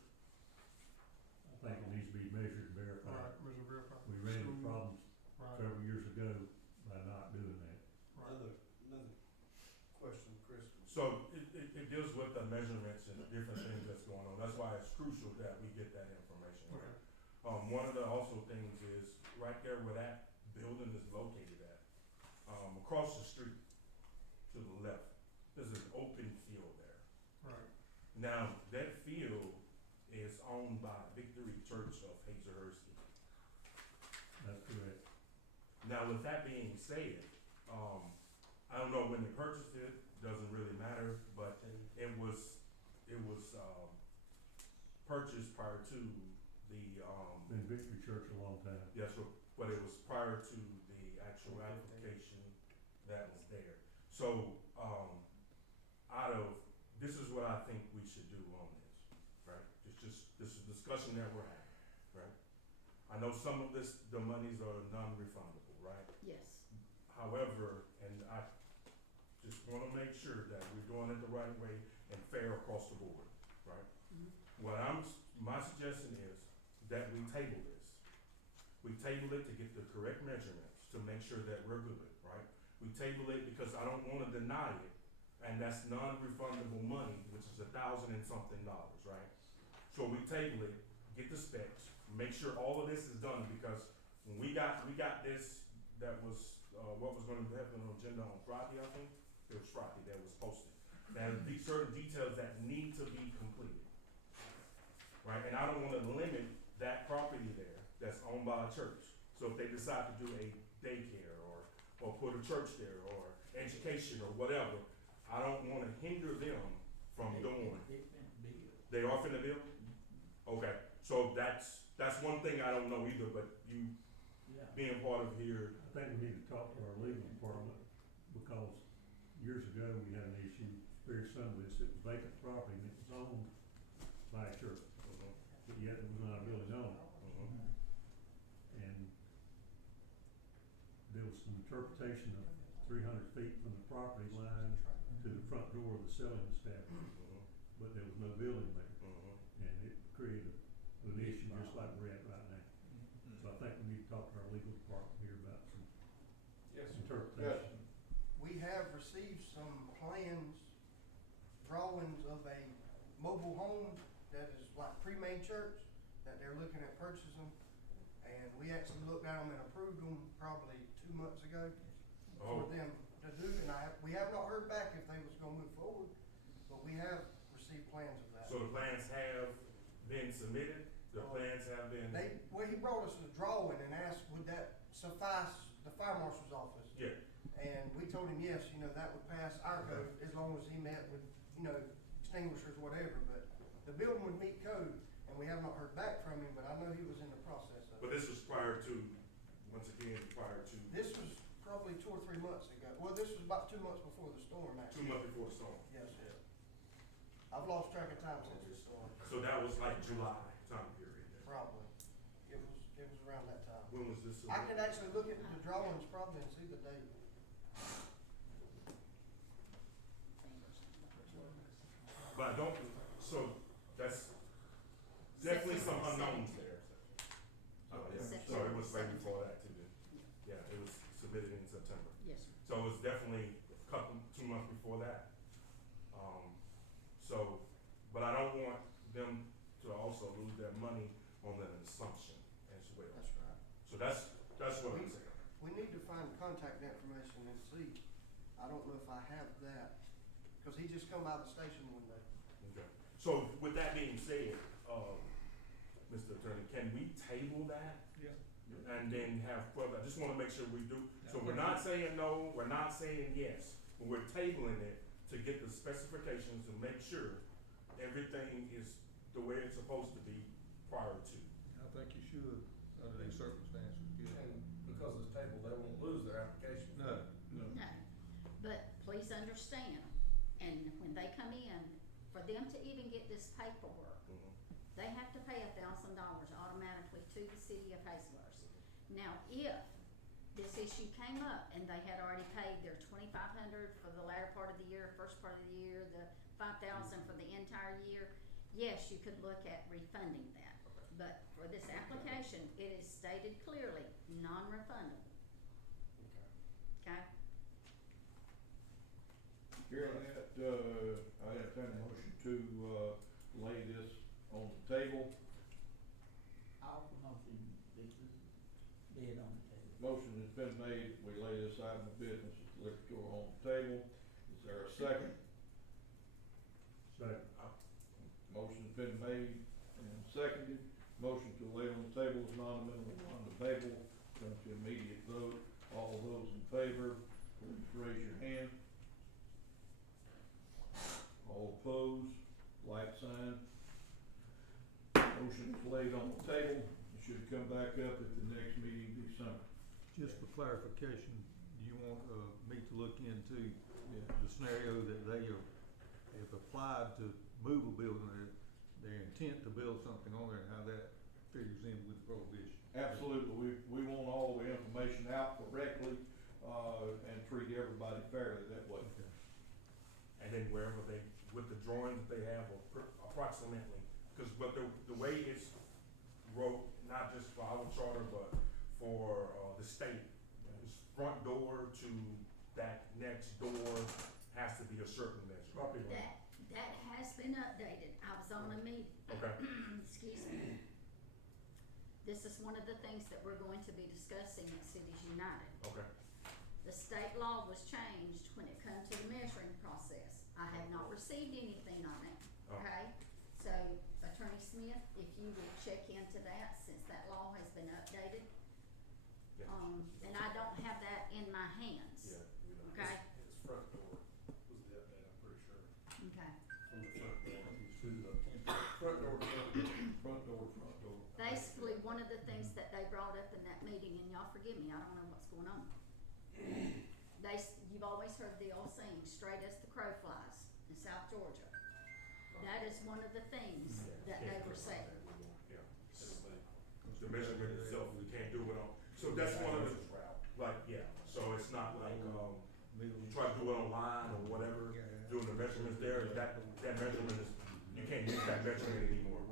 I think it needs to be measured and verified. Right, measure verify. We ran into School, problems Right, several years ago by not doing that. right. Another question, Chris. So it deals with the measurements and the different things that's going on. That's why it's crucial that we get that information, right? Okay. One of the also things is right there where that building is located at, across the street to the left, there's an open field there. Right. Now, that field is owned by Victory Church of Hazelhurst. That's correct. Now, with that being said, I don't know when they purchased it, doesn't really matter, but it was purchased prior to the, Been Victory Church a long time. yes, but it was prior to the actual application that was there. So, this is what I think we should do on this, right? This is a discussion that we're having, right? I know some of the monies are non-refundable, right? Yes, However, and I just wanna make sure that we're doing it the right way and fair across the board, right? mhm, My suggestion is that we table this. We table it to get the correct measurements, to make sure that we're good, right? We table it because I don't wanna deny it, and that's non-refundable money, which is $1,000 and something, right? So we table it, get the specs, make sure all of this is done, because when we got this, that was, what was gonna happen on the agenda on Friday, I think? It was Friday that was posted. Now, these certain details that need to be completed. Right, and I don't wanna limit that property there that's owned by a church. So if they decide to do a daycare or put a church there or education or whatever, I don't wanna hinder them from doing. They are finna build? Okay, so that's one thing I don't know either, but you being part of here, I think we need to talk to our legal department, because years ago, we had an issue very similar to this. It was vacant property and it was owned by a church, but yet it was not a building owner. And there was some interpretation of 300 feet from the property line to the front door of the selling establishment, but there was no building there. And it created an issue just like we're at right now. So I think we need to talk to our legal department here about some interpretation. We have received some plans, drawings of a mobile home that is like pre-made church, that they're looking at purchasing. And we actually looked at them and approved them probably 2 months ago for them to do. And we have not heard back if they was gonna move forward, but we have received plans of that. so the plans have been submitted, the plans have been. He brought us the drawing and asked, would that suffice the fire marshal's office? Yeah, And we told him, yes, that would pass our code as long as he met with, extinguishers, whatever, but the building would meet code, and we have not heard back from him, but I know he was in the process of but it. this was prior to, once again, prior to. This was probably 2 or 3 months ago. Well, this was about 2 months before the storm, 2 actually. months before the storm. Yes, sir. I've lost track of time since the storm, So that was like July time period then. probably. It was around that time. When was this? I could actually look at the drawings probably and see the date. But I don't, so that's definitely some unknowns there. So it was right before that too, then. Yeah, it was submitted in September. yes, sir. So it was definitely 2 months before that. But I don't want them to also lose their money on an assumption as well. That's right. So that's what I'm saying. We need to find contact information and see. I don't know if I have that, cause he just come by the station one day. Okay. So with that being said, Mr. Attorney, can we table that? Yeah. And then have further, I just wanna make sure we do, so we're not saying no, we're not saying yes, but we're tabling it to get the specifications to make sure everything is the way it's supposed to be prior to. I think you should, under these circumstances, yeah. And because it's tabled, they won't lose their application. No. No, but please understand, and when they come in, for them to even get this paperwork, they have to pay $1,000 automatically to the city of Hazelhurst. Now, if this issue came up and they had already paid their $2,500 for the latter part of the year, first part of the year, the $5,000 for the entire year, yes, you could look at refunding that. But for this application, it is stated clearly, non-refundable, okay? Hearing that, I entertain a motion to, lay this on the table. I'll motion this is dead on the table. Motion has been made, we lay this item of business at the liquor store on the table. Is there a second? Second. Motion's been made and seconded. Motion to lay on the table is non-debatable. Come to immediate vote. All those in favor, please raise your hand. All opposed, like sign. Motion is laid on the table. It should come back up at the next meeting in December. Just for clarification, do you want, me to look into the scenario that they have applied to move a building, their intent to build something on there, and how that figures in with prohibition? Absolutely. We want all the information out correctly, and treat everybody fairly that way. And then wherever they, with the drawing that they have, approximately, because but the way it's wrote, not just for our charter, but for the state, this front door to that next door has to be a certain measure. That has been updated. I was on a meeting. Okay. Excuse me. This is one of the things that we're going to be discussing at Cities United. Okay. The state law was changed when it comes to the measuring process. I have not received anything on it, okay? So, Attorney Smith, if you would check into that, since that law has been updated. Yeah. And I don't have that in my hands. Yeah. Okay? His front door was the update, I'm pretty sure. Okay. From the front door to the front door to front door. Front door, front door. Basically, one of the things that they brought up in that meeting, and y'all forgive me, I don't know what's going on. You've always heard the old saying, straight as the crow flies in South Georgia. That is one of the things that they were saying. Yeah. The measurement itself, we can't do it on, so that's one of the, like, yeah, so it's not like, you try to do it online or whatever, doing the measurements there, that measurement is, you can't use that measurement anymore.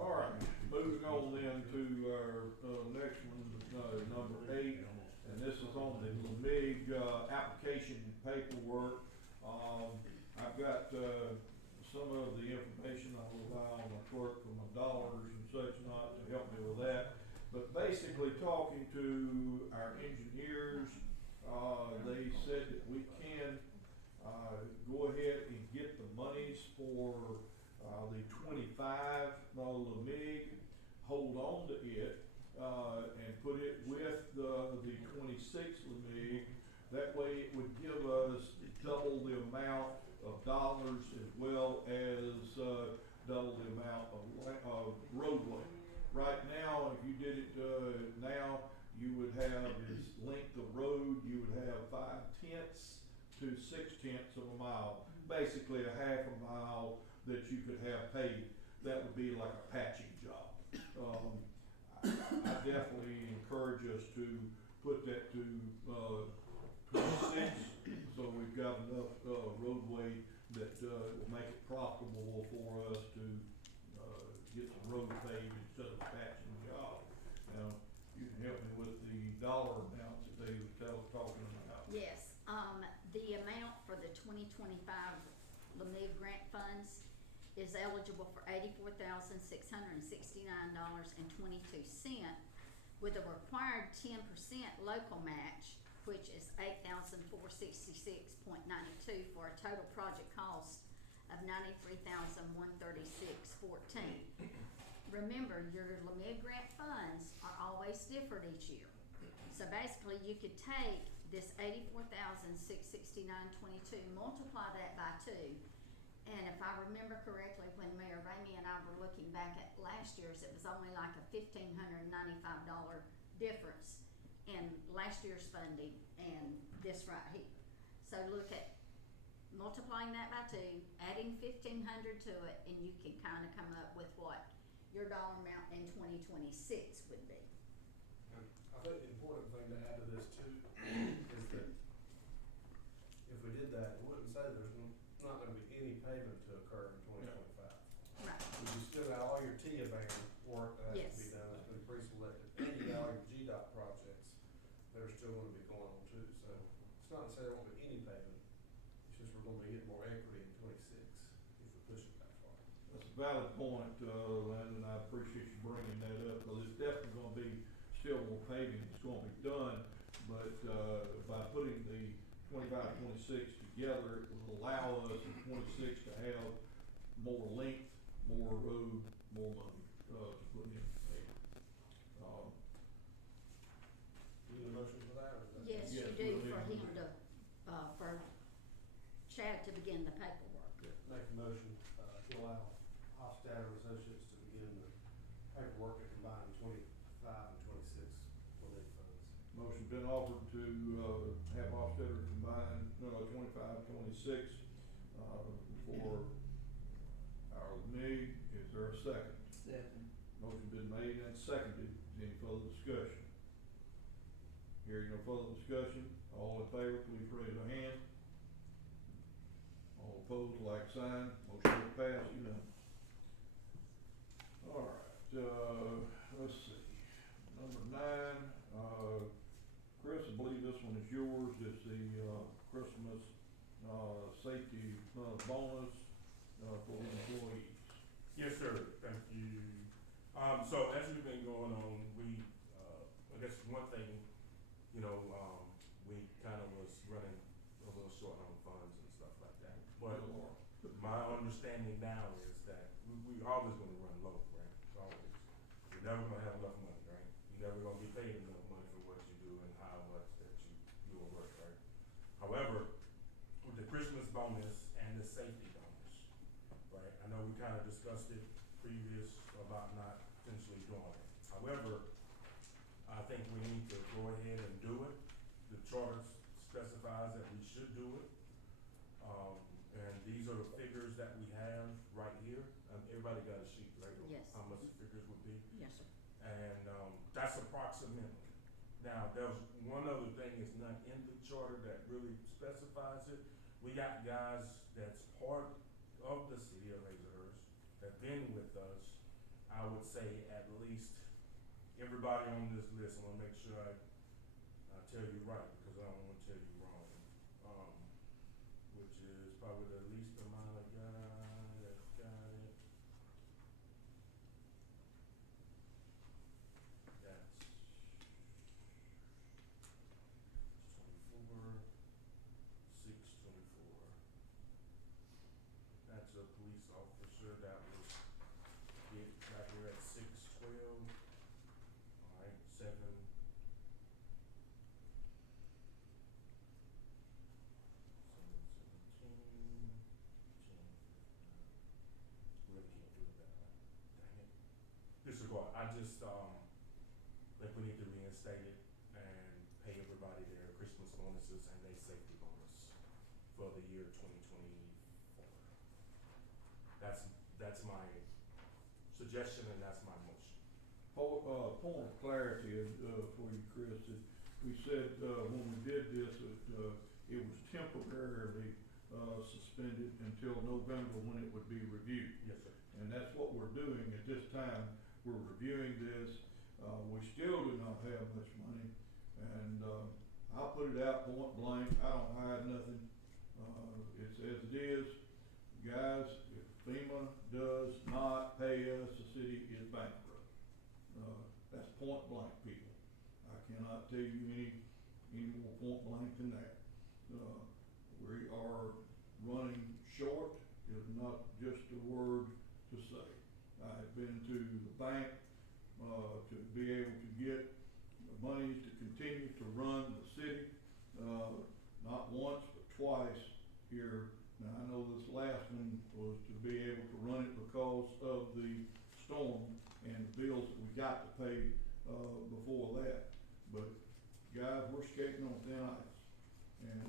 All right, moving on then to our, next one, number 8, and this is on the LeMig, application paperwork. I've got, some of the information I rely on my clerk for my dollars and such not to help me with that. But basically talking to our engineers, they said that we can, go ahead and get the monies for, the 25 LeMig, hold on to it, and put it with the 26 LeMig. That way it would give us double the amount of dollars as well as, double the amount of roadway. Right now, if you did it, now, you would have this length of road, you would have 5/10 to 6/10 of a mile, basically a half a mile that you could have paved. That would be like a patching job. I definitely encourage us to put that to, 26, so we've got enough, roadway that, will make it profitable for us to, get some road paved instead of a patching job. Now, you can help me with the dollar amounts that they were talking about. Yes, the amount for the 2025 LeMig grant funds is eligible for $84,669.22 with a required 10% local match, which is $8,466.92 for a total project cost of $93,136.14. Remember, your LMIG grant funds are always different each year. So basically, you could take this $84,669.22, multiply that by 2, and if I remember correctly, when Mayor Ramey and I were looking back at last year's, it was only like a $1,595 difference in last year's funding and this right here. So look at multiplying that by 2, adding 1,500 to it, and you can kind of come up with what your dollar amount in 2026 would be. I think the important thing to add to this too is that if we did that, it wouldn't say there's not gonna be any payment to occur in 2025. Right. You still got all your TIA band work that has to be Yes. done, that's been pre-selected, and you got all your GDOT projects that are still gonna be going on too, so it's not to say there won't be any payment, it's just we're gonna be getting more equity in 26 if we push it that far. That's a valid point, Landon, I appreciate you bringing that up, because it's definitely gonna be still more paving that's gonna be done, but, by putting the 25, 26 together, it will allow us in 26 to have more length, more road, more money, to put in paving. You need a motion for that, or is that? Yes, you Yes, do we'll for need him to- for Chad to begin the paperwork. Make a motion, to allow Hofstadter and Associates to begin the paperwork to combine 25 and 26 relief funds. Motion been offered to, have Hofstadter combine, 25, 26, for our MIG. Is there a second? Second. Motion been made and seconded. Any further discussion? Hearing no further discussion, all in favor, please raise your hand. All opposed, like sign. Motion will pass unanimous. All right, let's see. Number 9, Chris, I believe this one is yours. It's the, Christmas, safety, bonus, for the employees. Yes, sir, thank you. So as we've been going on, we, I guess one thing, you know, we kind of was running a little short on funds and stuff like that. But my understanding now is that we always gonna run low, right? Always. You're never gonna have enough money, right? You're never gonna be paid enough money for what you do and how much that you will work, right? However, with the Christmas bonus and the safety bonus, right? I know we kind of discussed it previous about not potentially doing it. However, I think we need to go ahead and do it. The charter specifies that we should do it. And these are the figures that we have right here. Everybody got a sheet, right? Yes. How much the figures would be. Yes, sir. And, that's approximately. Now, there's one other thing that's not in the charter that really specifies it. We got guys that's part of the city of Hazelhurst, that been with us, I would say at least everybody on this list. I wanna make sure I tell you right, because I don't wanna tell you wrong. Which is probably the least amount of guy that got it. That's 24, 624. That's a police officer that was got here at 612. Alright, 7. 717. Really can't do it that way. Dang it. Disregard. I just think we need to reinstate it and pay everybody their Christmas bonuses and their safety bonus for the year 2024. That's my suggestion and that's my motion. Point of clarity, for you, Chris, that we said, when we did this, it was temporarily, suspended until November when it would be reviewed. Yes, sir. And that's what we're doing at this time. We're reviewing this. We still do not have much money. And, I'll put it out point blank. I don't hide nothing. It's as it is. Guys, if FEMA does not pay us, the city is bankrupt. That's point blank, people. I cannot tell you any more point blank than that. We are running short is not just a word to say. I've been to the bank, to be able to get monies to continue to run the city, not once, but twice here. Now, I know this last one was to be able to run it because of the storm and the bills that we got to pay, before that. But guys, we're skating on thin ice, and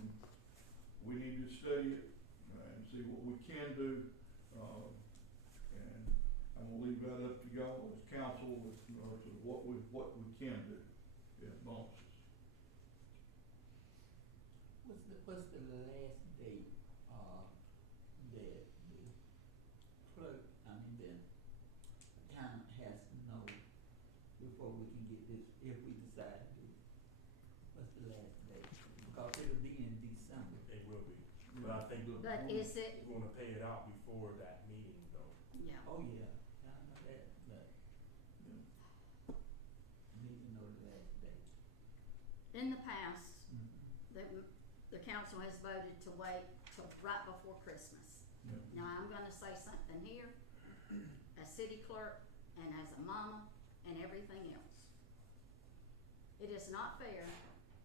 we need to study it, and see what we can do, and I'm gonna leave that up to y'all as council, to what we can do as bonuses. What's the last date, that the clerk, the town has to know before we can get this, if we decide to do it? What's the last date? Because it'll be in December. It will be, but I think But is it, we're gonna pay it out before that meeting though. yeah, Oh, yeah, I know that, but need to know the last date. in the past, Mm-hmm. the council has voted to wait till right before Christmas. Yeah. Now, I'm gonna say something here, as city clerk and as a mama and everything else. It is not fair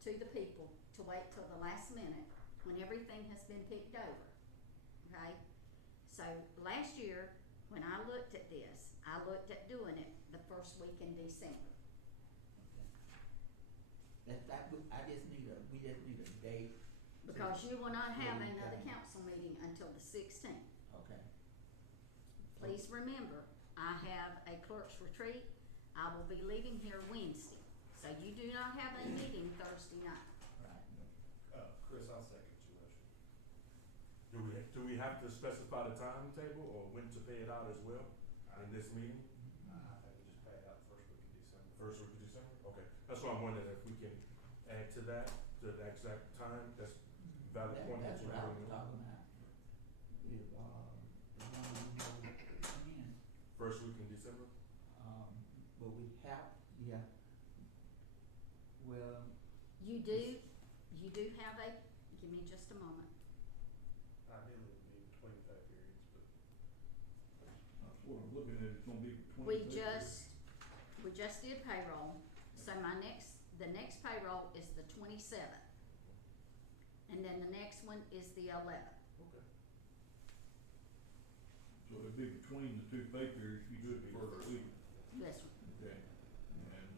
to the people to wait till the last minute when everything has been picked over, okay? So, last year, when I looked at this, I looked at doing it the first week in December. Okay. We just need a date. Because you will not have Okay. another council meeting until the 16th. Okay. Please remember, I have a clerk's retreat. I will be leaving here Wednesday. So you do not have a meeting Thursday night. Right. Chris, I'll second your motion. Do we have to specify the timetable or when to pay it out as well in this meeting? I think we just pay it out first week of December. First week of December? Okay, that's why I'm wondering if we can add to that, to the exact time, that's valid point that That's you're what I was bringing up. talking about. If, the one we know when, First week in December? but we have, yeah. Well, You do have a, give me just a moment. Ideally, it would be between pay periods, but That's what I'm looking at, it's gonna be between. We just did payroll, so the next payroll is the 27th. And then the next one is the 11th. Okay. So it'd be between the two pay periods, if you do it the first week. This one. Okay, and,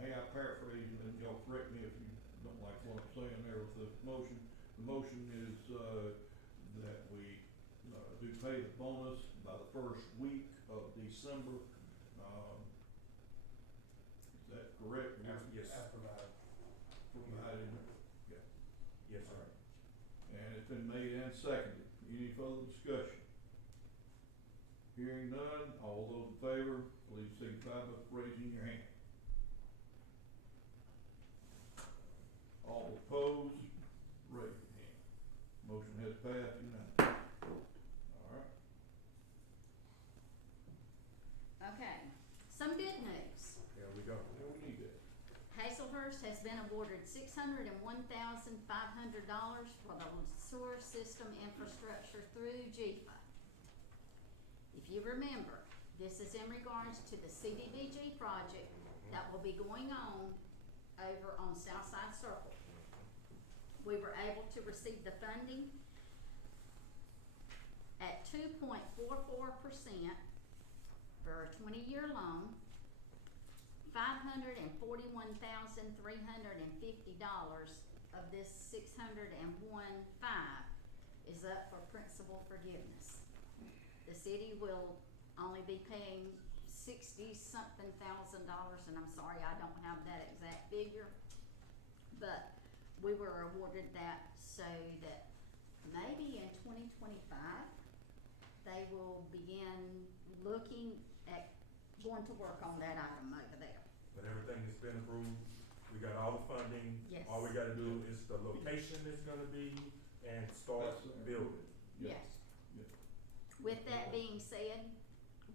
may I paraphrase, and y'all correct me if you don't like what I'm saying there with the motion. The motion is, that we, do pay the bonus by the first week of December. Is that correct? Yes. as provided. Provided, yeah. Yes, sir. And it's been made and seconded. Any further discussion? Hearing none, all those in favor, please signify by raising your hand. All opposed, raise your hand. Motion has passed unanimously. All right. Okay, some good news. There we go. Now we need that. Hazelhurst has been awarded $601,500 for the sewer system infrastructure through GFA. If you remember, this is in regards to the CDBG project that will be going on over on Southside Circle. We were able to receive the funding at 2.44% for a 20-year loan. $541,350 of this $601,500 is up for principal forgiveness. The city will only be paying $60-something thousand, and I'm sorry, I don't have that exact figure. But we were awarded that so that maybe in 2025, they will begin looking at going to work on that item over there. But everything has been approved, we got all the funding. Yes. All we gotta do is the location it's gonna be and start building. Yes. Yes. With that being said,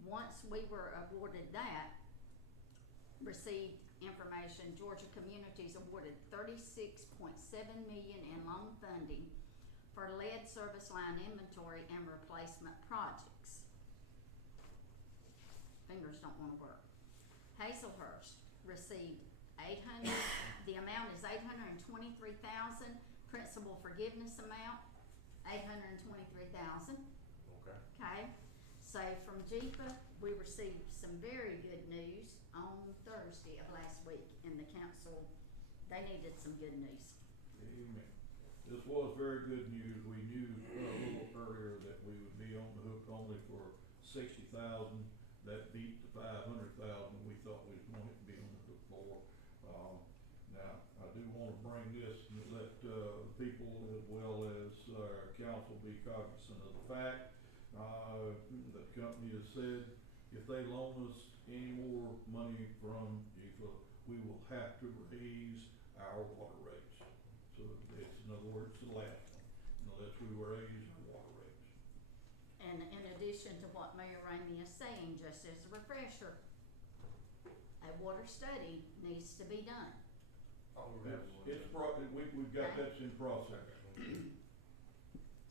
once we were awarded that, received information, Georgia Communities awarded $36.7 million in loan funding for lead service line inventory and replacement projects. Fingers don't wanna work. Hazelhurst received the amount is $823,000, principal forgiveness amount, $823,000. Okay. Okay, so from JEPA, we received some very good news on Thursday of last week, and the council, they needed some good news. Amen. This was very good news. We knew a little earlier that we would be on the hook only for 60,000. That beat the 500,000 we thought we was going to be on the hook for. Now, I do want to bring this and let people as well as council be cognizant of the fact the company has said if they loan us any more money from JEPA, we will have to raise our water rates. So it's, in other words, the last one, unless we raise our water rates. And in addition to what Mayor Ramey is saying, just as a refresher, a water study needs to be done. Oh, we have one. We've got Okay. that's in process.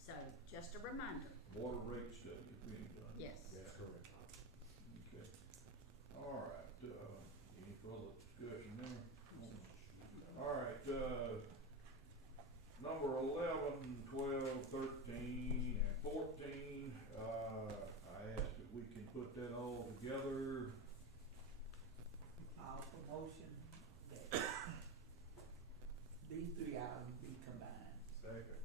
So, just a reminder. Water rate study is being done. Yes. That's correct. Okay. All right, any further discussion there? All right, number 11, 12, 13, and 14, I asked if we can put that all together. I'll promotion that these three items be combined. Second.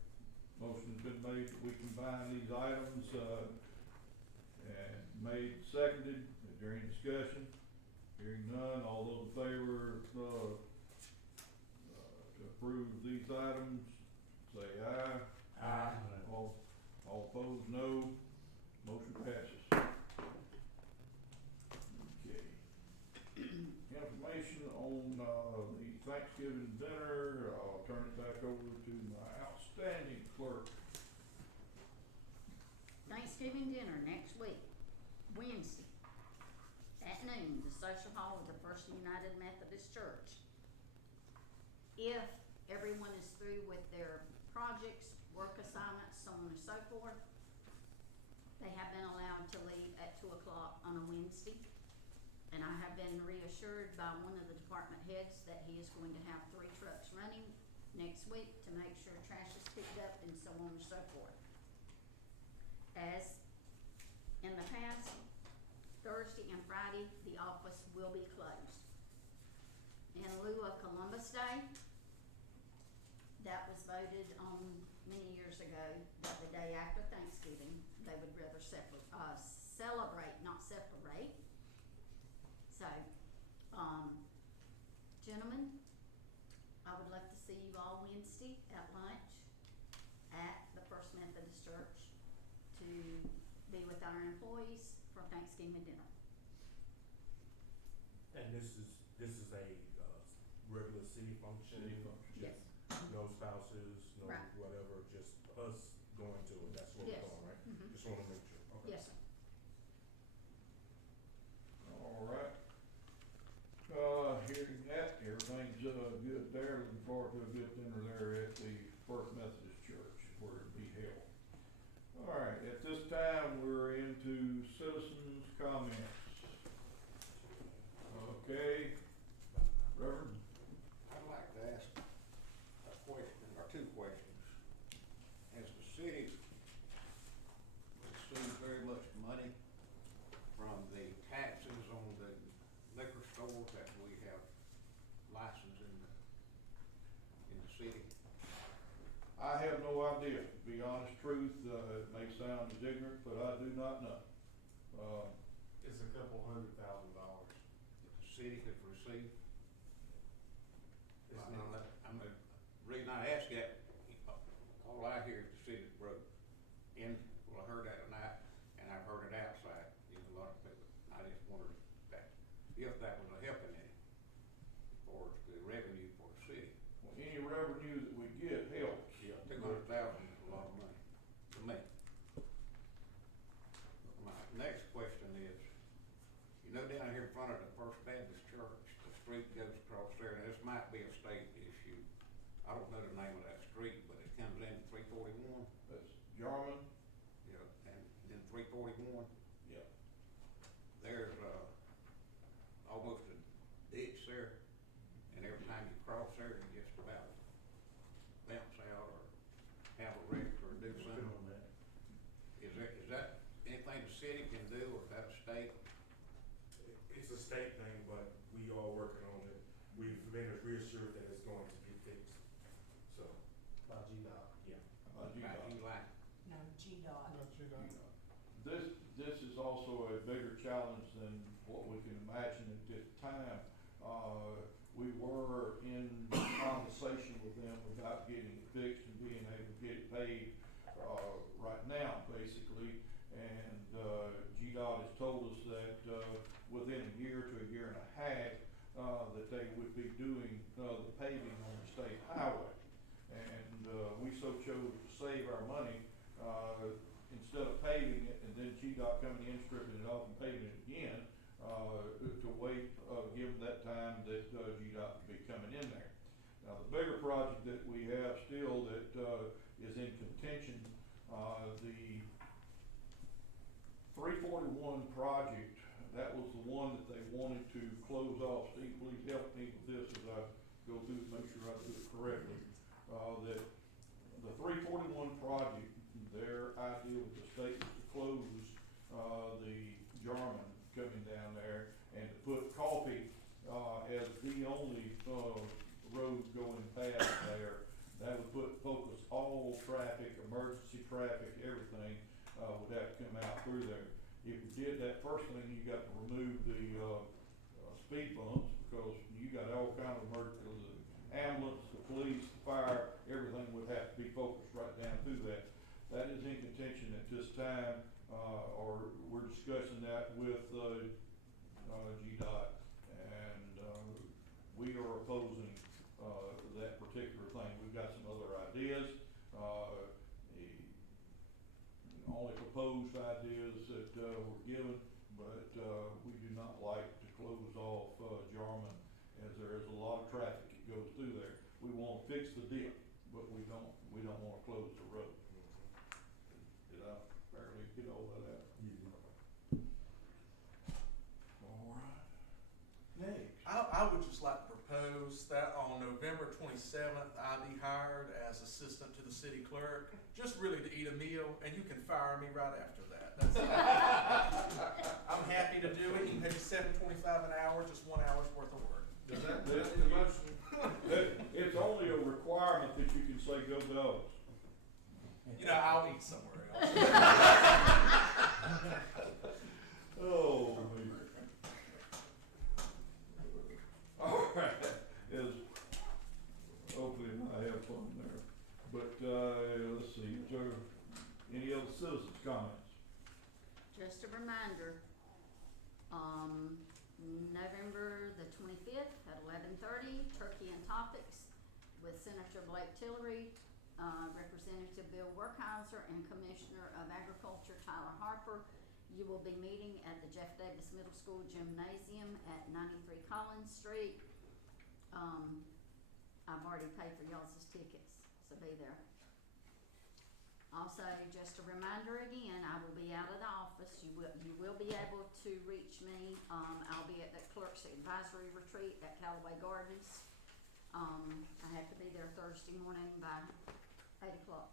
Motion's been made that we combine these items, and made, seconded. Is there any discussion? Hearing none, all those in favor, to approve these items, say aye. Aye. All opposed, no. Motion passes. Okay. Information on, the Thanksgiving dinner, I'll turn it back over to my outstanding clerk. Thanksgiving dinner next week, Wednesday, at noon, the social hall of the First United Methodist Church. If everyone is through with their projects, work assignments, so on and so forth, they have been allowed to leave at 2 o'clock on a Wednesday. And I have been reassured by one of the department heads that he is going to have 3 trucks running next week to make sure trash is picked up and so on and so forth. As in the past, Thursday and Friday, the office will be closed. In lieu of Columbus Day, that was voted on many years ago, that the day after Thanksgiving, they would rather celebrate, not separate. So, gentlemen, I would love to see you all Wednesday at lunch at the First Methodist Church to be with our employees for Thanksgiving dinner. And this is a, regular city function? City function. Yes. No spouses, no Right. whatever, just us going to it, that's what we're Yes. doing, right? Mhm. Just wanna make sure, okay. Yes, sir. All right. Hearing that, everything's, good there, looking forward to a good dinner there at the First Methodist Church where it'll be held. All right, at this time, we're into citizens' comments. Okay, Reverend? I'd like to ask a question, or 2 questions. Has the city received very much money from the taxes on the liquor stores that we have licensed in the city? I have no idea, to be honest truth, it may sound as ignorant, but I do not know. It's $200,000. That the city has received? It's I mean, not. I'm the reason I ask that, all I hear is the city broke. Well, I heard that tonight, and I've heard it outside, a lot of people. I just wondered if that was a helping any, for the revenue for the city. Well, any revenue that we get helps. Yeah, 200,000 is a lot of money to me. My next question is, down here in front of the First Baptist Church, the street goes across there, and this might be a state issue. I don't know the name of that street, but it comes in 341. Jarman, Yeah, and then 341, yeah, there's, almost a ditch there, and every time you cross there, you just about bounce out or have a wreck or do something. on that. Is that anything the city can do, or is that a state? It's a state thing, but we are working on it. We've been reassured that it's going to get fixed, so, By GDOT. yeah. Right, you like, No, GDOT. Not you, Doc. This is also a bigger challenge than what we can imagine at this time. We were in conversation with them about getting it fixed and being able to get it paid, right now, basically. And, GDOT has told us that, within a year to a year and a half, that they would be doing, the paving on the state highway. And, we so chose to save our money, instead of paving it and then GDOT coming in, stripping it off and paving it again, to wait, give them that time that, GDOT would be coming in there. Now, the bigger project that we have still that, is in contention, the 341 project, that was the one that they wanted to close off. Steve, please help me with this as I go through to make sure I do it correctly. That the 341 project, their idea with the state was to close, the Jarman coming down there and to put Coffee, as the only, road going past there. That would focus all traffic, emergency traffic, everything, would have to come out through there. If you did that, first thing, you got to remove the, speed bumps, because you got all kind of emergency, the ambulance, the police, the fire, everything would have to be focused right down through that. That is in contention at this time, or we're discussing that with, GDOT, and, we are opposing, that particular thing. We've got some other ideas, the only proposed ideas that, were given, but, we do not like to close off, Jarman, as there is a lot of traffic that goes through there. We wanna fix the dip, but we don't wanna close the road. Did I fairly get all that out? All right. Next. I would just like to propose that on November 27th, I be hired as assistant to the city clerk, just really to eat a meal, and you can fire me right after that. I'm happy to do it. You can pay me $7.25 an hour, just 1 hour's worth of work. Does that, It's only a requirement that you can say go dogs. You know, I'll eat somewhere else. Oh, man. All right, hopefully I have fun there. But, let's see, is there any other citizens' comments? Just a reminder, November the 25th at 11:30, Turkey and Topics with Senator Blake Tillery, Representative Bill Werkheiser, and Commissioner of Agriculture Tyler Harper. You will be meeting at the Jeff Davis Middle School Gymnasium at 93 Collins Street. I've already paid for y'all's tickets, so be there. Also, just a reminder again, I will be out of the office. You will be able to reach me. I'll be at the Clerk's Advisory Retreat at Callaway Gardens. I have to be there Thursday morning by 8 o'clock.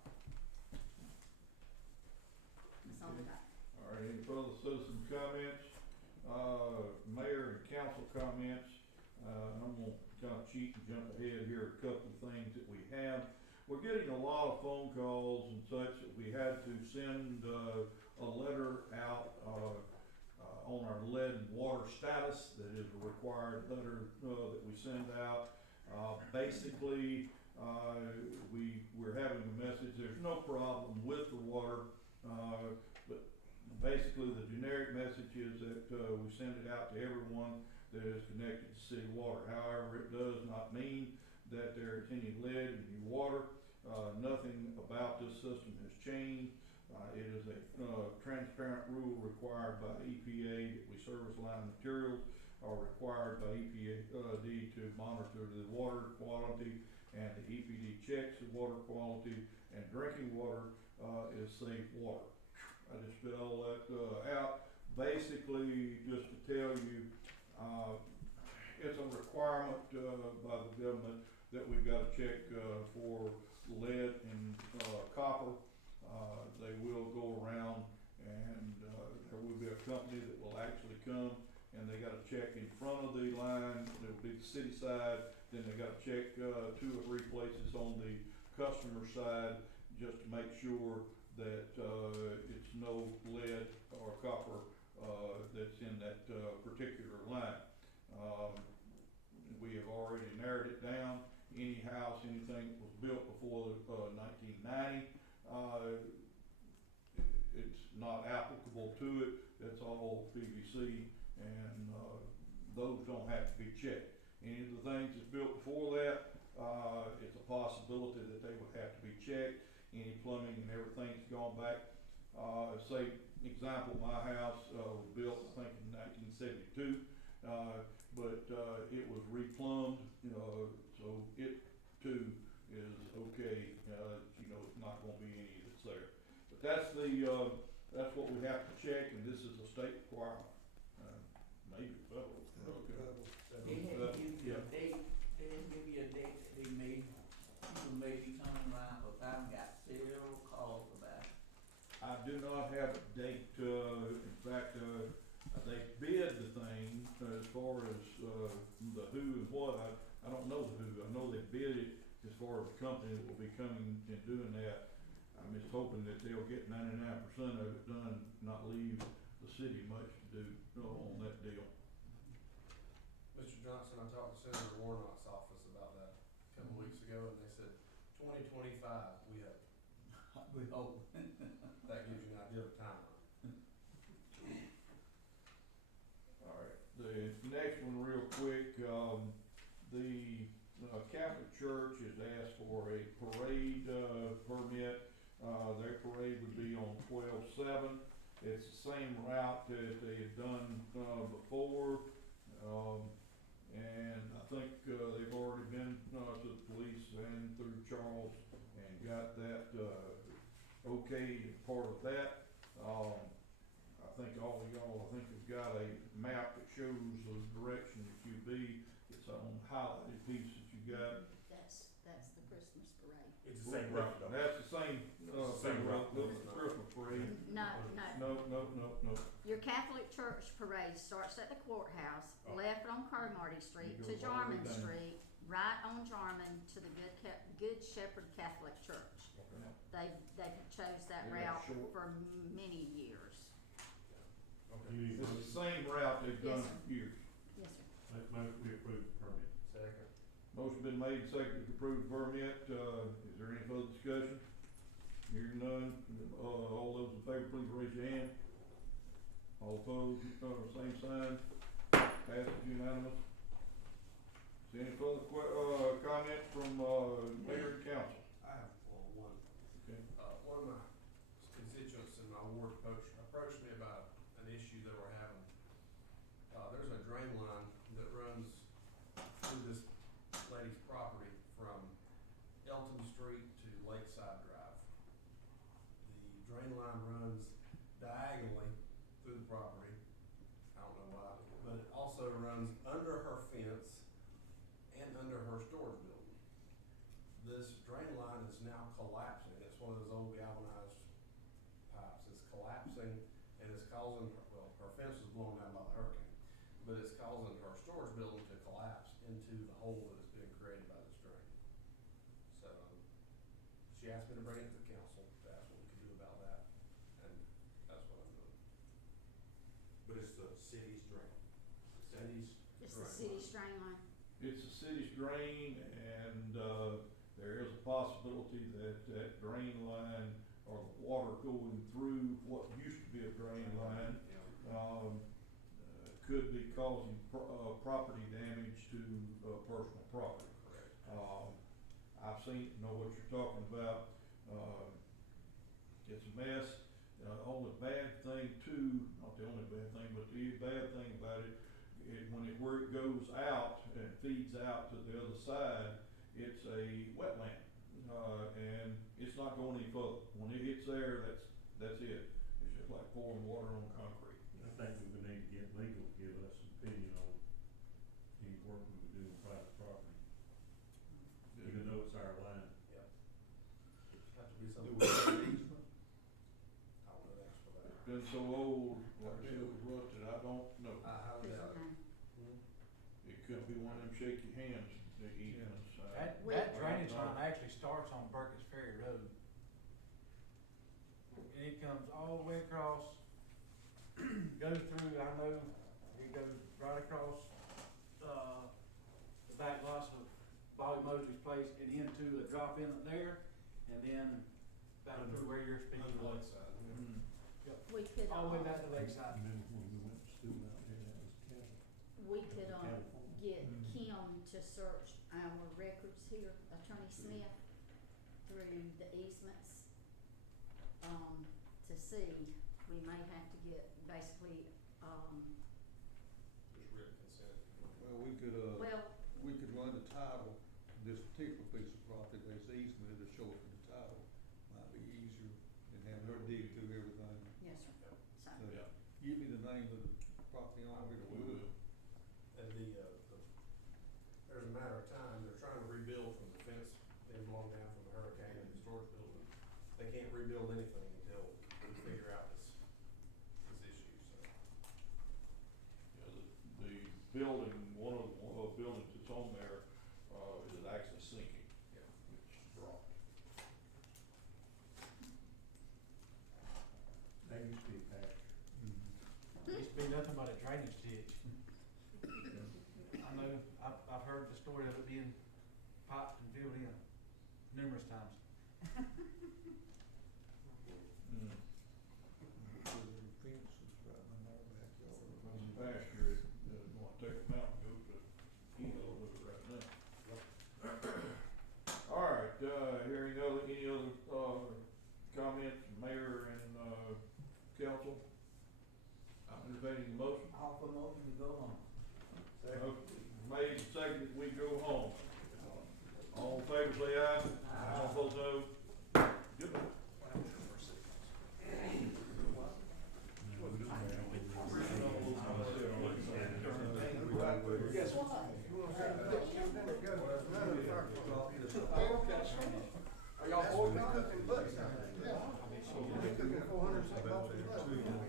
That's all I got. All right, any further citizens' comments? Mayor and council comments? I'm gonna kind of cheat and jump ahead here, a couple of things that we have. We're getting a lot of phone calls and such that we had to send, a letter out, on our lead and water status. That is a required letter, that we send out. Basically, we're having a message, there's no problem with the water, but basically the generic message is that, we send it out to everyone that is connected to city water. However, it does not mean that there is any lead in your water. Nothing about this system has changed. It is a, transparent rule required by EPA that we service line materials are required by EPA, to monitor the water quality, and the EPD checks the water quality, and drinking water, is safe water. I just spit all that, out, basically just to tell you, it's a requirement, by the government that we've gotta check, for lead and, copper. They will go around and, there will be a company that will actually come and they gotta check in front of the line, it'll be the city side, then they gotta check, 2 or 3 places on the customer side, just to make sure that, it's no lead or copper, that's in that, particular line. We have already narrowed it down, any house, anything that was built before, 1990, it's not applicable to it, that's all PVC, and, those don't have to be checked. Any of the things that's built before that, it's a possibility that they would have to be checked, any plumbing and everything's gone back. Say, example, my house, was built, I think, in 1972, but, it was replumbed, so it too is okay, it's not gonna be any that's there. But that's that's what we have to check, and this is a state requirement, maybe federal. They had to give you a date, they didn't give you a date that they may, people may be coming around, but I got several calls about it. I do not have a date, in fact, they bid the thing as far as, the who and what, I don't know the who, I know they bid it as far as the company that will be coming and doing that. I'm just hoping that they'll get 99% of it done, not leave the city much to do, on that deal. Mr. Johnson, I talked to Senator Warnock's office about that a couple weeks ago, and they said 2025, we hope. We hope. That gives you an idea of timeline. Alright, the next one real quick, the Catholic Church has asked for a parade, permit. Their parade would be on 12/7. It's the same route that they had done, before. And I think, they've already been, to the police and through Charles and got that, okay, part of that. I think all of y'all, I think we've got a map that shows the direction that you be. It's on highlighted piece that you got. That's the Christmas parade. It's the same route though. That's the same, Same route. the Christmas parade. No. No. Your Catholic Church parade starts at the courthouse, Oh. left on Cromartie Street You to go all the way Jarman down. Street, right on Jarman to the Good Shepherd Catholic Church. They've chose that Yeah, route short. for many years. Okay. It's the same route they've done Yes, sir. for years. Yes, sir. We approve the permit. Second. Motion been made, seconded to approve the permit, is there any further discussion? Hearing none, all those in favor, please raise your hand. All opposed, same sign, passes unanimous. Is there any further comment from, mayor and council? I have one. Okay. One of my constituents in my ward approached me about an issue that we're having. There's a drain line that runs through this lady's property from Elton Street to Lakeside Drive. The drain line runs diagonally through the property. I don't know why, but it also runs under her fence and under her storage building. This drain line is now collapsing. It's one of those old galvanized pipes. It's collapsing and it's causing, her fence was blown down by the hurricane, but it's causing her storage building to collapse into the hole that is being created by this drain. So, she asked me to bring it to the council to ask what we could do about that, and that's what I'm doing. But it's the city's drain. It's the city's drain line. It's the city's drain, and, there is a possibility that that drain line, or the water going through what used to be a drain line, could be causing property damage to, personal property. I've seen, know what you're talking about, it's a mess. Only bad thing too, not the only bad thing, but the bad thing about it, where it goes out and feeds out to the other side, it's a wetland. and it's not going any further. When it hits there, that's it. It's just like pouring water on concrete. I think we would need to get legal to give us an opinion on any work we would do on private property, even though it's our line. Have to be Do something. we have an easement? I would ask for that. It's been so old, like I said, it was rusted, I don't know. I highly There's doubt a it. name. It could be one of them shaky hands, the easements. That, We- that drainage line actually starts on Burkett's Ferry Road. And it comes all the way across, goes through, I know, it goes right across, the back lots of Bobby Mosley's place and into a drop inlet there, and then back to where you're speaking On the of. lakeside. Mm. We could, All the way back to Lakeside. Remember when we went to school out there, that was cattle. we could, California. get Mhm. Kim to search our records here, Attorney Smith, through the easements, to see. We may have to get basically, Just written consent. Well, well, we could run the title, this particular piece of property, there's easement, it'll show up in the title. Might be easier than having her dig through everything. yes, sir. So, So, Yeah. give me the name of the property owner, We or will. And there's a matter of time, they're trying to rebuild from the fence being blown down from the hurricane and the storage building. They can't rebuild anything until we figure out this issue, so. Yeah, the building, one of the buildings that's on there, is actually sinking. Yeah. It's dropped. That used to be a pasture. It used to be nothing but a drainage ditch. I know, I've heard the story of it being popped and filled in numerous times. Mm. whether the fence is right in our backyard. From the pasture, it, gonna take them out and go to Eagle with it right now. All right, hearing any other, comments, mayor and, council? I'm entertaining the motion. Off the motion to go home. Made and seconded, we go home. All in favor, say aye. All opposed, no. Good. Guess what? You wanna say that, everything that goes, as a matter of fact, are y'all boycotting? Yeah. They cooking 400 bucks a day.